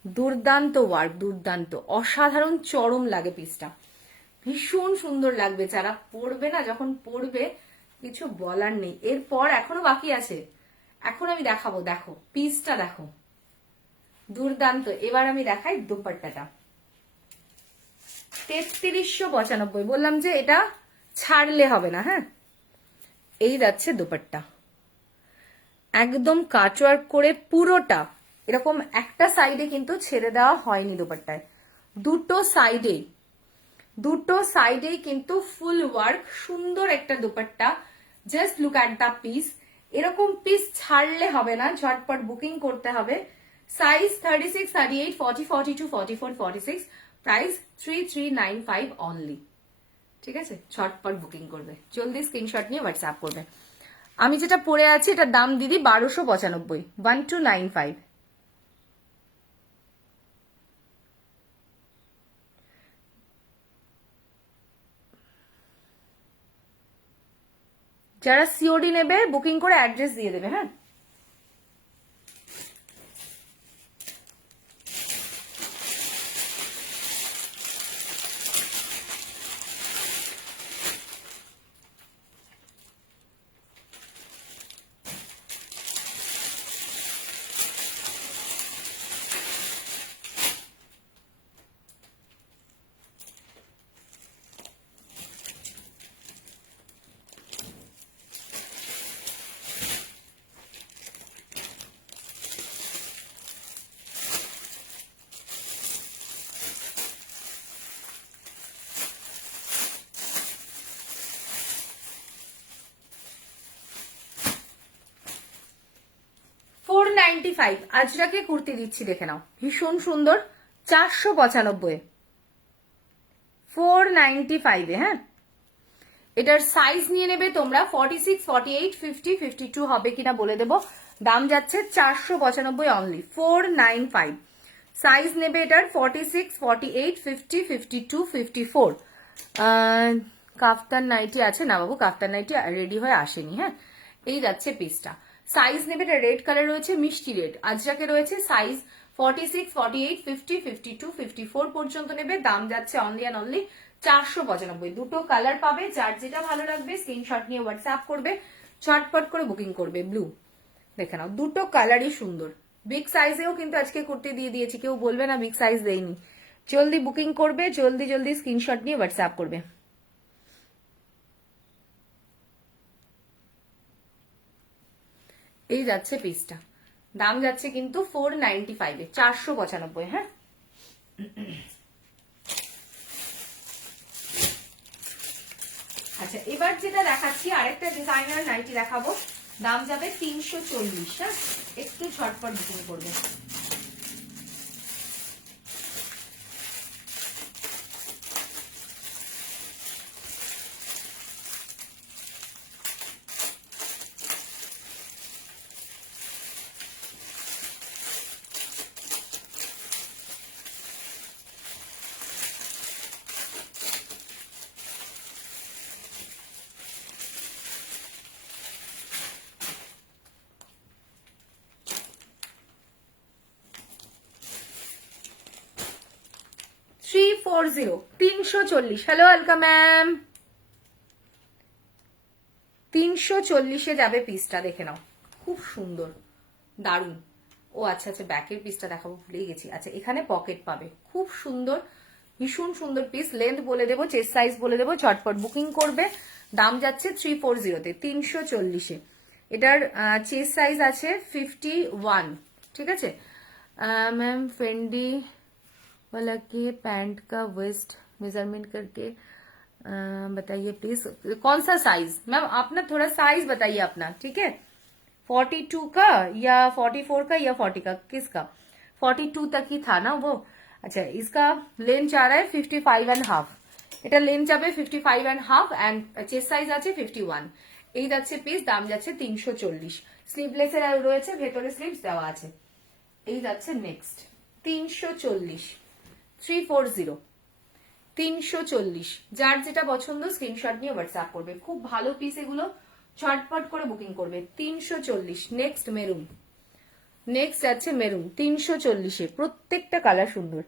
দুর্দান্ত ওয়ার্ক, দুর্দান্ত, অসাধারণ, চরম লাগে পিসটা, ভীষণ সুন্দর লাগবে। যারা পরবে না, যখন পরবে কিছু বলার নেই। এরপর এখনো বাকি আছে, এখন আমি দেখাবো, দেখো পিসটা দেখো, দুর্দান্ত। এবার আমি দেখাই দোপাট্টাটা, 3395। বললাম যে এটা ছাড়লে হবে না। হ্যাঁ, এই যাচ্ছে দোপাট্টা, একদম কাটওয়ার্ক করে পুরোটা, এরকম একটা সাইডে কিন্তু ছেড়ে দেওয়া হয়নি দোপাট্টায়, দুটো সাইডেই কিন্তু ফুল ওয়ার্ক, সুন্দর একটা dupatta. Just look at the piece, এরকম পিস ছাড়লে হবে না, ঝটপট বুকিং করতে হবে। সাইজ 36, 38, 40, 42, 44, 46, প্রাইস 3395 অনলি, ঠিক আছে। ঝটপট বুকিং করবে, জলদি স্ক্রিনশট নিয়ে হোয়াটসঅ্যাপ করবে। আমি যেটা পরে আছি এটার দাম দিদি 1295, 1295। যারা সিওডি নেবে বুকিং করে অ্যাড্রেস দিয়ে দেবে। হ্যাঁ, আজরাকে কুর্তি দিচ্ছি, দেখে নাও, ভীষণ সুন্দর, 495, 495। হ্যাঁ, এটার সাইজ নিয়ে নেবে তোমরা 46, 48, 50, 52 হবে কিনা বলে দেবো। দাম যাচ্ছে 495 অনলি, 495। সাইজ নেবে এটার 46, 48, 50, 52, 54। কাফতান নাইটি আছে না বাবু, কাফতান নাইটি রেডি হয়ে আসেনি। হ্যাঁ, এই যাচ্ছে পিসটা। সাইজ নেবে, এটা রেড কালার রয়েছে, মিষ্টি রেড। আজরাকে রয়েছে সাইজ 46, 48, 50, 52, 54 পর্যন্ত নেবে। দাম যাচ্ছে অনলি অ্যান্ড অনলি 495। দুটো কালার পাবে, যার যেটা ভালো লাগবে স্ক্রিনশট নিয়ে হোয়াটসঅ্যাপ করবে, চটপট করে বুকিং করবে। ব্লু দেখে নাও, দুটো কালারই সুন্দর। বিগ সাইজেও কিন্তু আজকে কুর্তি দিয়ে দিয়েছি, কেউ বলবে না বিগ সাইজ দেয়নি। জলদি বুকিং করবে, জলদি জলদি স্ক্রিনশট নিয়ে হোয়াটসঅ্যাপ করবে। এই যাচ্ছে পিসটা, দাম যাচ্ছে কিন্তু 495, 495। হ্যাঁ, আচ্ছা এবার যেটা দেখাচ্ছি আরেকটা ডিজাইনার নাইটি দেখাবো, দাম যাবে 340। হ্যাঁ, একটু ঝটপট বুকিং করবে। 340 340। হ্যালো অলকা ম্যাম, 340-এ যাবে পিসটা, দেখে নাও খুব সুন্দর দারুন। ও আচ্ছা আচ্ছা, ব্যাকের পিসটা দেখাবো ভুলেই গেছি। আচ্ছা এখানে পকেট পাবে, খুব সুন্দর, ভীষণ সুন্দর পিস। লেন্থ বলে দেবো, চেস্ট সাইজ বলে দেবো, ঝটপট বুকিং করবে। দাম যাচ্ছে 340-তে, 340-এ। এটার চেস্ট সাইজ আছে 51, ঠিক আছে मैम। फेंडी वाला के पैंट का वेस्ट मेजरमेंट करके बताइए प्लीज, कौन सा साइज मैम? आप ना थोड़ा साइज बताइए अपना, ठीक है। 42 का या 44 का या 40 का, किसका? 42 तक ही था ना वो। अच्छा इसका लेंथ जा रहा है 55.5, এটা লেন্থ যাবে 55.5 এন্ড চেস্ট সাইজ আছে 51। এই যাচ্ছে পিস, দাম যাচ্ছে 340। স্লিভলেস এর রয়েছে, ভেতরে স্লিভস দেওয়া আছে। এই যাচ্ছে নেক্সট 340, 340, 340। যার যেটা পছন্দ স্ক্রিনশট নিয়ে হোয়াটসঅ্যাপ করবে। খুব ভালো পিস এগুলো, ঝটপট করে বুকিং করবে। 340। নেক্সট মেরুন, নেক্সট যাচ্ছে মেরুন 340-এ। প্রত্যেকটা কালার সুন্দর।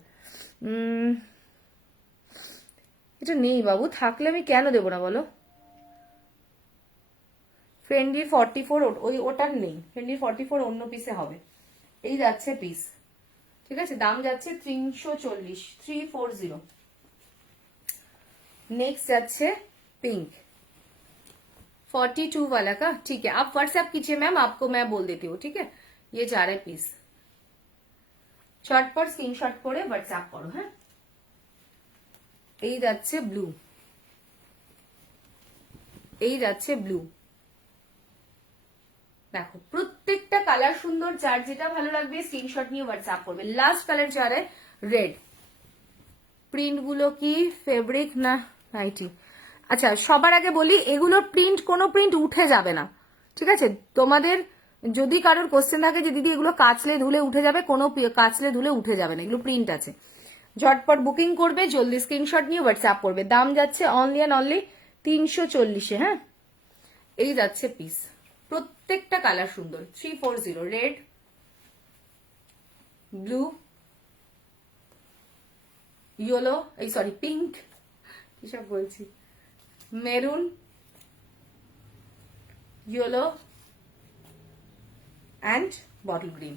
এটা নেই বাবু, থাকলে আমি কেন দেবো না বলো। ফ্রেন্ডির 44 ওই ওটার নেই, ফ্রেন্ডির 44 অন্য পিসে হবে। এই যাচ্ছে পিস, ঠিক আছে, দাম যাচ্ছে 340, 340। नेक्स्ट যাচ্ছে पिंक 42 वाला का, ठीक है। आप व्हाट्सएप कीजिए मैम, आपको मैं बोल देती हूँ, ठीक है। ये जा रहा है पीस, शॉर्ट पर स्क्रीनशॉट করে হোয়াটসঅ্যাপ করো। হ্যাঁ এই যাচ্ছে ব্লু, এই যাচ্ছে ব্লু। দেখো প্রত্যেকটা কালার সুন্দর, যার যেটা ভালো লাগবে স্ক্রিনশট নিয়ে হোয়াটসঅ্যাপ করবে। লাস্ট কালার যা রে রেড। প্রিন্ট গুলো কি ফেব্রিক না নাইটি? আচ্ছা সবার আগে বলি, এগুলো প্রিন্ট, কোনো প্রিন্ট উঠে যাবে না, ঠিক আছে। তোমাদের যদি কারোর কোশ্চেন থাকে যে দিদি এগুলো কাচলে ধুলে উঠে যাবে, কোনো কাচলে ধুলে উঠে যাবে না, এগুলো প্রিন্ট আছে। ঝটপট বুকিং করবে, জলদি স্ক্রিনশট নিয়ে হোয়াটসঅ্যাপ করবে। দাম যাচ্ছে অনলি অ্যান্ড অনলি 340-এ। হ্যাঁ এই যাচ্ছে পিস, প্রত্যেকটা কালার সুন্দর। 340, রেড, ব্লু, ইয়েলো, এই সরি পিঙ্ক, কিসব বলছি, maroon, yellow and bottle green,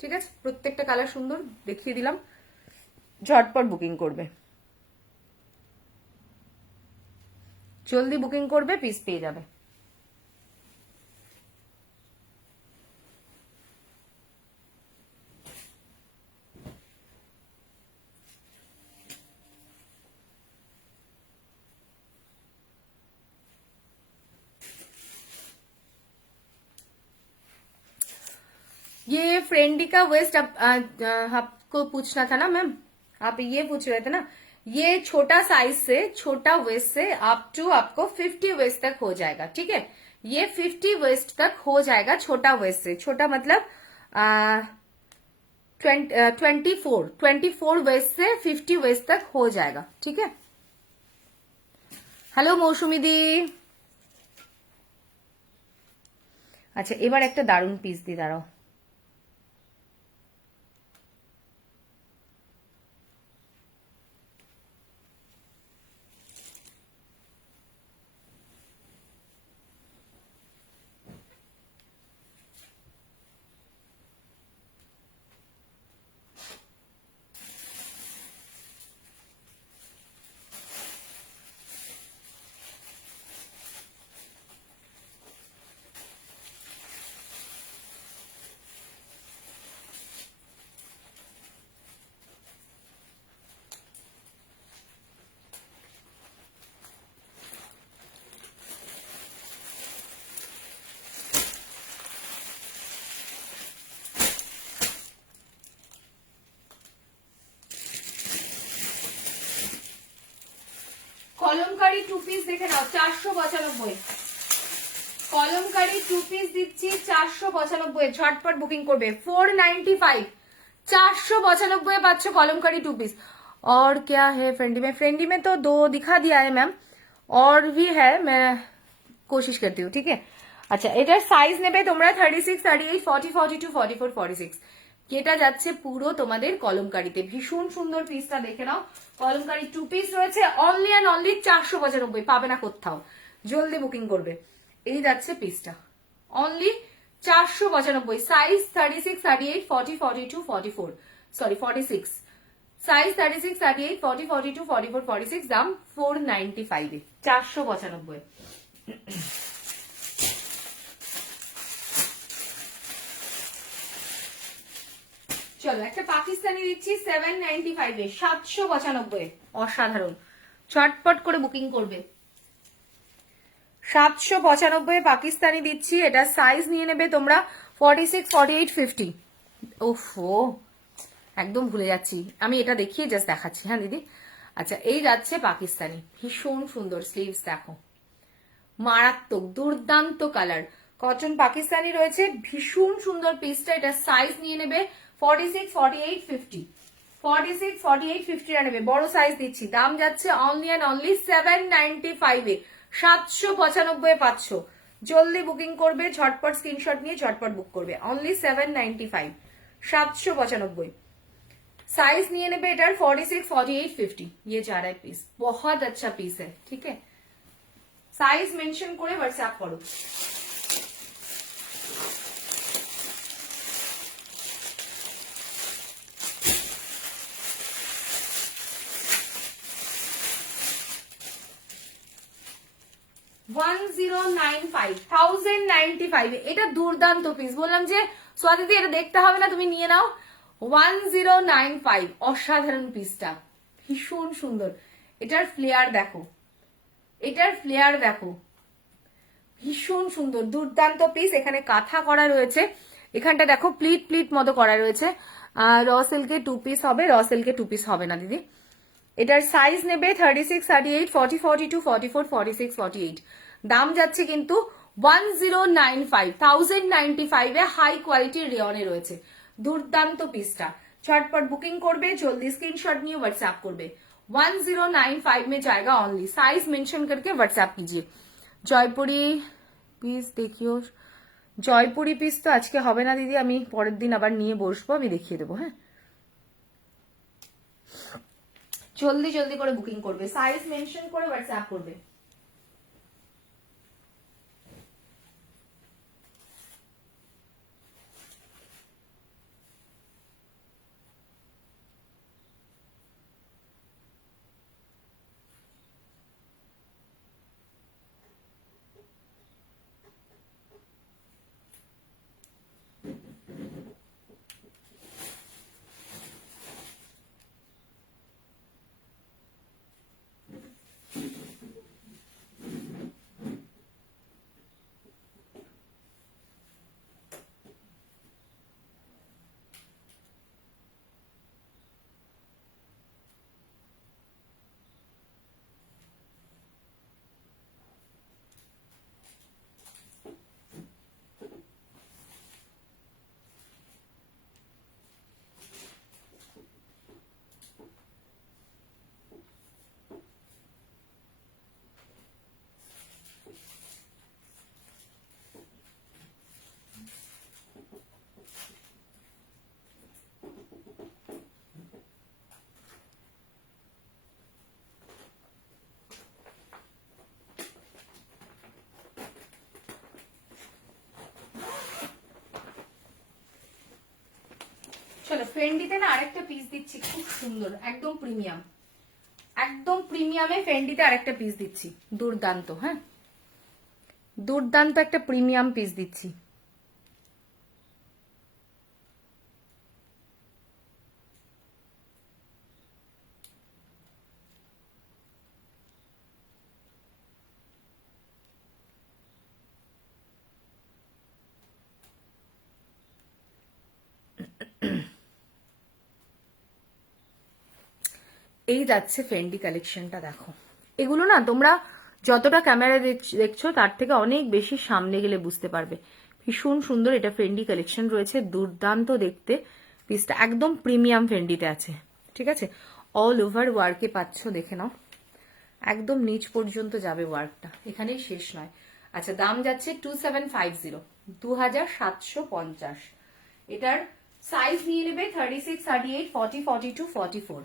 ঠিক আছে। প্রত্যেকটা কালার সুন্দর, দেখিয়ে দিলাম। ঝটপট বুকিং করবে, জলদি বুকিং করবে, পিস পেয়ে যাবে। ये फ्रेंडी का वेस्ट आपको पूछना था ना मैम, आप ये पूछ रहे थे ना। ये छोटा साइज से, छोटा वेस्ट से अप टू आपको 50 वेस्ट तक हो जाएगा, ठीक है। ये 50 वेस्ट तक हो जाएगा, छोटा वेस्ट से। छोटा मतलब 24 वेस्ट से 50 वेस्ट तक हो जाएगा, ठीक है। हेलो मौसुमी दी। अच्छा এবার একটা দারুণ পিস দি, দাঁড়াও। কলমকারী টু পিস দেখে নাও, 495। কলমকারী টু পিস দিচ্ছি 495, ঝটপট বুকিং করবে। 495, 495 পাচ্ছ কলমকারী টু পিস। और क्या है फ्रेंडी में? फ्रेंडी में तो 2 दिखा दिया है मैम, और भी है, मैं कोशिश करती हूँ, ठीक है। अच्छा এটার সাইজ নেবে তোমরা 36, 38, 40, 42, 44, 46। এটা যাচ্ছে পুরো তোমাদের কলমকারিতে, ভীষণ সুন্দর পিসটা দেখে নাও। কলমকারি 2 পিস রয়েছে, অনলি অ্যান্ড অনলি 495, পাবে না কোথাও, জলদি বুকিং করবে। এই যাচ্ছে পিসটা, অনলি 495, সাইজ 36, 38, 40, 42, 44, সরি 46, সাইজ 36, 38, 40, 42, 44, 46, দাম 495 এ, 495। চলো একটা পাকিস্তানি দিচ্ছি 795 এ, 795, অসাধারণ, চটপট করে বুকিং করবে। 795 পাকিস্তানি দিচ্ছি, এটা সাইজ নিয়ে নেবে তোমরা 46, 48, 50। ওফো, একদম ভুলে যাচ্ছি, আমি এটা দেখিয়ে জাস্ট দেখাচ্ছি। হ্যাঁ দিদি, আচ্ছা এই যাচ্ছে পাকিস্তানি, ভীষণ সুন্দর, স্লিভস দেখো, মারাত্মক দুর্দান্ত কালার, কটন পাকিস্তানি রয়েছে, ভীষণ সুন্দর পিসটা। এটা সাইজ নিয়ে নেবে 46, 48, 50, 46, 48, 50 নেবে, বড় সাইজ দিচ্ছি। দাম যাচ্ছে অনলি অ্যান্ড অনলি 795 এ, 795 500। জলদি বুকিং করবে, ঝটপট স্ক্রিনশট নিয়ে ঝটপট বুক করবে, অনলি 795, 795। साइज नहीं है बेटर 46, 48, 50, ये जा रहा है पीस, बहुत अच्छा पीस है, ठीक है। साइज मेंशन करे व्हाट्सएप करो। $1095 এটা দুর্দান্ত পিস, বললাম যে স্বাতিদি এটা দেখতে হবে না, তুমি নিয়ে নাও। 1095, অসাধারণ পিসটা, ভীষণ সুন্দর। এটার ফ্লেয়ার দেখো, এটার ফ্লেয়ার দেখো, ভীষণ সুন্দর, দুর্দান্ত পিস। এখানে কাঁথা করা রয়েছে, এখানটা দেখো প্লিট প্লিট মতো করা রয়েছে। র সিল্কে 2 পিস হবে, র সিল্কে 2 পিস হবে না দিদি। এটার সাইজ নেবে 36, 38, 40, 42, 44, 46, 48। দাম যাচ্ছে কিন্তু 1095, 1095 এ, হাই কোয়ালিটির রেয়নে রয়েছে, দুর্দান্ত পিসটা। झटपट बुकिंग করবে, जल्दी स्क्रीनशॉट নিয়ে व्हाट्सएप করবে। 1095 में जाएगा ओनली, साइज मेंशन करके व्हाट्सएप कीजिए। জয়পুরি পিস দেখিও, জয়পুরি পিস তো আজকে হবে না দিদি, আমি পরের দিন আবার নিয়ে বসবো, আমি দেখিয়ে দেবো। হ্যাঁ, জলদি জলদি করে বুকিং করবে, সাইজ মেনশন করে হোয়াটসঅ্যাপ করবে। চলো ফেন্ডিতে না আরেকটা পিস দিচ্ছি, খুব সুন্দর, একদম প্রিমিয়াম, একদম প্রিমিয়ামে ফেন্ডিতে আরেকটা পিস দিচ্ছি, দুর্দান্ত। হ্যাঁ, দুর্দান্ত একটা প্রিমিয়াম পিস দিচ্ছি। এই যাচ্ছে ফেন্ডি কালেকশনটা, দেখো এগুলো না তোমরা যতটা ক্যামেরা দেখছো তার থেকে অনেক বেশি সামনে গেলে বুঝতে পারবে, ভীষণ সুন্দর। এটা ফেন্ডি কালেকশন রয়েছে, দুর্দান্ত দেখতে পিসটা, একদম প্রিমিয়াম ফেন্ডিতে আছে, ঠিক আছে। অল ওভার ওয়ার্কে পাচ্ছ, দেখে নাও, একদম নিচ পর্যন্ত যাবে ওয়ার্কটা, এখানেই শেষ নয়। আচ্ছা, দাম যাচ্ছে 2750, 2750। এটার সাইজ নিয়ে নেবে 36, 38, 40, 42, 44।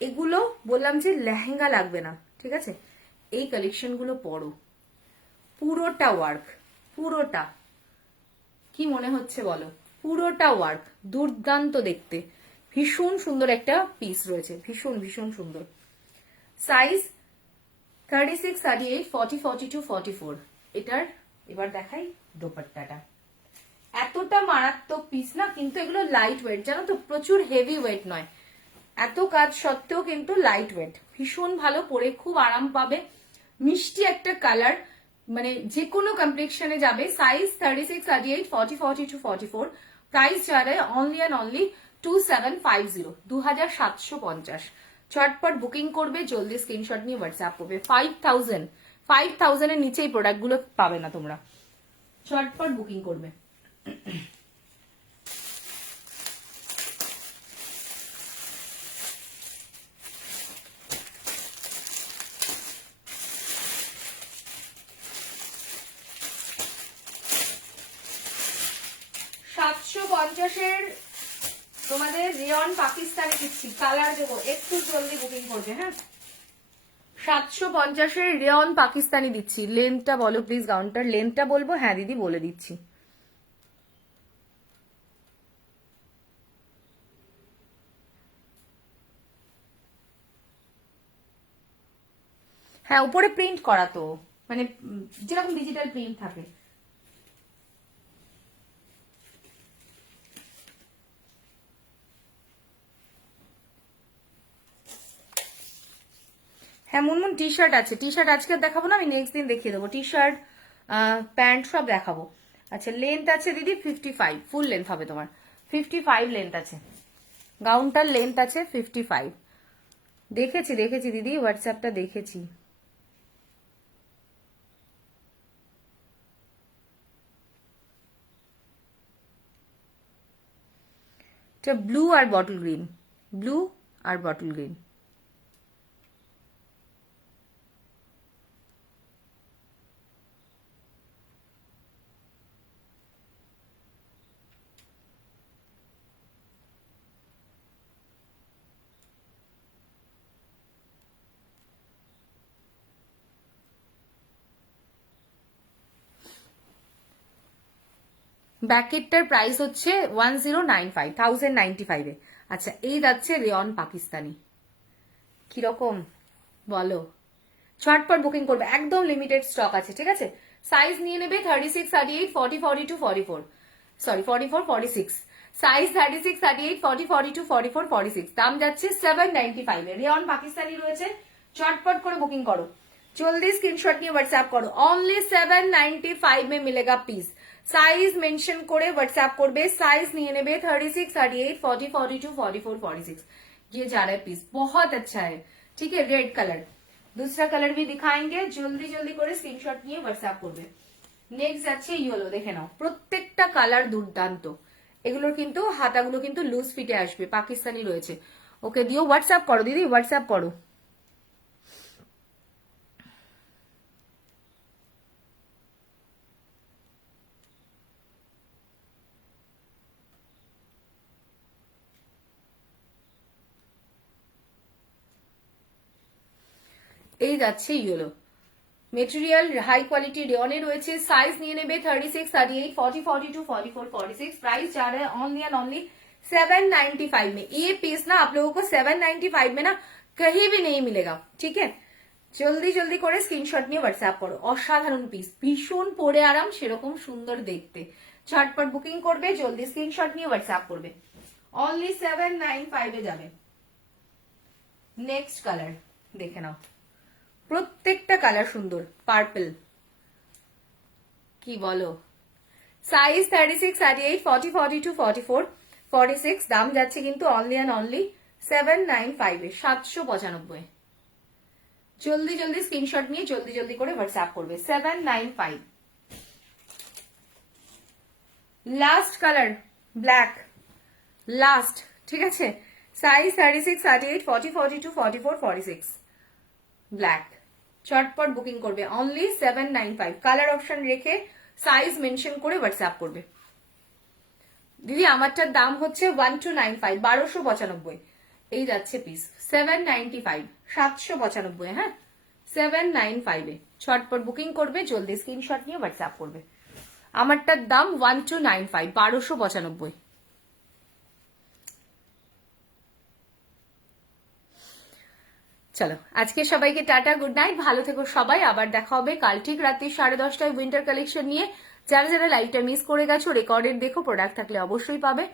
এগুলো বললাম যে লেহেঙ্গা লাগবে না, ঠিক আছে? এই কালেকশন গুলো পরো, পুরোটা ওয়ার্ক, পুরোটা। কি মনে হচ্ছে বলো? পুরোটা ওয়ার্ক, দুর্দান্ত দেখতে, ভীষণ সুন্দর একটা পিস রয়েছে, ভীষণ ভীষণ সুন্দর। সাইজ 36, 38, 40, 42, 44। এটার এবার দেখাই দোপাট্টাটা। এতটা মারাত্মক পিস না, কিন্তু এগুলো লাইট ওয়েট, জানো তো, প্রচুর হেভি ওয়েট নয়। এত কাজ সত্ত্বেও কিন্তু লাইট ওয়েট, ভীষণ ভালো, পরে খুব আরাম পাবে। মিষ্টি একটা কালার, মানে যে কোনো কমপ্লেক্সনে যাবে। সাইজ 36, 38, 40, 42, 44। প্রাইস যারা অনলি অ্যান্ড অনলি 2750, 2750। চটপট বুকিং করবে, জলদি স্ক্রিনশট নিয়ে হোয়াটসঅ্যাপ করবে। 5000 এর নিচে এই প্রোডাক্টগুলো পাবে না তোমরা, চটপট বুকিং করবে। $750 তোমাদের রেয়ন পাকিস্তানি দিচ্ছি, কালার দেবো, একটু জলদি বুকিং করবে। হ্যাঁ, 750 রেয়ন পাকিস্তানি দিচ্ছি। লেন্থটা বলো প্লিজ, গাউনটার লেন্থটা বলবো? হ্যাঁ দিদি বলে দিচ্ছি। হ্যাঁ, উপরে প্রিন্ট করা তো, মানে যেরকম ডিজিটাল প্রিন্ট থাকে। হ্যাঁ মুনমুন, টি শার্ট আছে, টি শার্ট আজকে দেখাবো না, আমি নেক্সট দিন দেখিয়ে দেবো। টি শার্ট, প্যান্ট সব দেখাবো। আচ্ছা, লেন্থ আছে দিদি 55, ফুল লেন্থ হবে তোমার, 55 লেন্থ আছে। গাউনটার লেন্থ আছে 55। দেখেছি দেখেছি দিদি, হোয়াটসঅ্যাপটা দেখেছি। এটা ব্লু আর বটল গ্রিন, ব্লু আর বটল গ্রিন। ব্যাকেটটার প্রাইস হচ্ছে 1095, 1095 এ। আচ্ছা, এই যাচ্ছে রেয়ন পাকিস্তানি, কিরকম বলো? ঝটপট বুকিং করবে, একদম লিমিটেড স্টক আছে, ঠিক আছে? সাইজ নিয়ে নেবে 36, 38, 40, 42, 44, সরি 44, 46। সাইজ 36, 38, 40, 42, 44, 46। দাম যাচ্ছে 795 এ। রেয়ন পাকিস্তানি রয়েছে, চটপট করে বুকিং করো, জলদি স্ক্রিনশট নিয়ে হোয়াটসঅ্যাপ করো। অনলি 795 में मिलेगा पीस। साइज मेंशन করে হোয়াটসঅ্যাপ করবে। साइज নিয়ে নেবে 36, 38, 40, 42, 44, 46। ये जा रहा है पीस, बहुत अच्छा है, ठीक है? रेड कलर, दूसरा कलर भी दिखाएंगे, জলদি জলদি করে স্ক্রিনশট নিয়ে হোয়াটসঅ্যাপ করবে। নেক্সট যাচ্ছে ইয়েলো, দেখে নাও, প্রত্যেকটা কালার দুর্দান্ত। এগুলোর কিন্তু হাতাগুলো কিন্তু লুজ ফিটে আসবে, পাকিস্তানি রয়েছে। ওকে দিও, হোয়াটসঅ্যাপ করো দিদি, হোয়াটসঅ্যাপ করো। এই যাচ্ছে ইয়েলো, মেটেরিয়াল হাই কোয়ালিটি রেয়নে রয়েছে। সাইজ নিয়ে নেবে 36, 38, 40, 42, 44, 46। प्राइस जा रहा है ओनली एंड ओनली 795 में। ये पीस ना आप लोगों को 795 में ना कहीं भी नहीं मिलेगा, ठीक है? জলদি জলদি করে স্ক্রিনশট নিয়ে হোয়াটসঅ্যাপ করো। অসাধারণ পিস, ভীষণ পরে আরাম, সেরকম সুন্দর দেখতে। ঝটপট বুকিং করবে, জলদি স্ক্রিনশট নিয়ে হোয়াটসঅ্যাপ করবে। অনলি 795 এ যাবে। নেক্সট কালার দেখে নাও, প্রত্যেকটা কালার সুন্দর। পার্পল, কি বলো? সাইজ 36, 38, 40, 42, 44, 46। দাম যাচ্ছে কিন্তু অনলি অ্যান্ড অনলি 795 এ, 795। জলদি জলদি স্ক্রিনশট নিয়ে জলদি জলদি করে হোয়াটসঅ্যাপ করবে। 795। লাস্ট কালার ব্ল্যাক, লাস্ট, ঠিক আছে? সাইজ 36, 38, 40, 42, 44, 46। ব্ল্যাক, চটপট বুকিং করবে। অনলি 795, কালার অপশন রেখে সাইজ মেনশন করে হোয়াটসঅ্যাপ করবে। দিদি আমারটার দাম হচ্ছে 1295, 1295। এই যাচ্ছে পিস 795, 795, হ্যাঁ 795 এ ছটপট বুকিং করবে, জলদি স্ক্রিনশট নিয়ে হোয়াটসঅ্যাপ করবে। আমারটার দাম 1295, 1295। চলো আজকে সবাইকে টাটা, গুড নাইট, ভালো থেকো সবাই। আবার দেখা হবে কাল ঠিক রাত্রি 10:30টায় উইন্টার কালেকশন নিয়ে। যারা যারা লাইভটা মিস করে গেছো রেকর্ডেড দেখো, প্রোডাক্ট থাকলে অবশ্যই পাবে।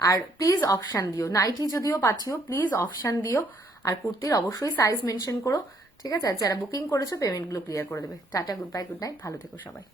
আর প্লিজ অপশন দিও, নাইটি যদিও পাচ্ছিও প্লিজ অপশন দিও। আর কুর্তির অবশ্যই সাইজ মেনশন করো, ঠিক আছে? আর যারা বুকিং করেছো পেমেন্টগুলো ক্লিয়ার করে দেবে। Tata, good bye, good night, ভালো থেকো সবাই।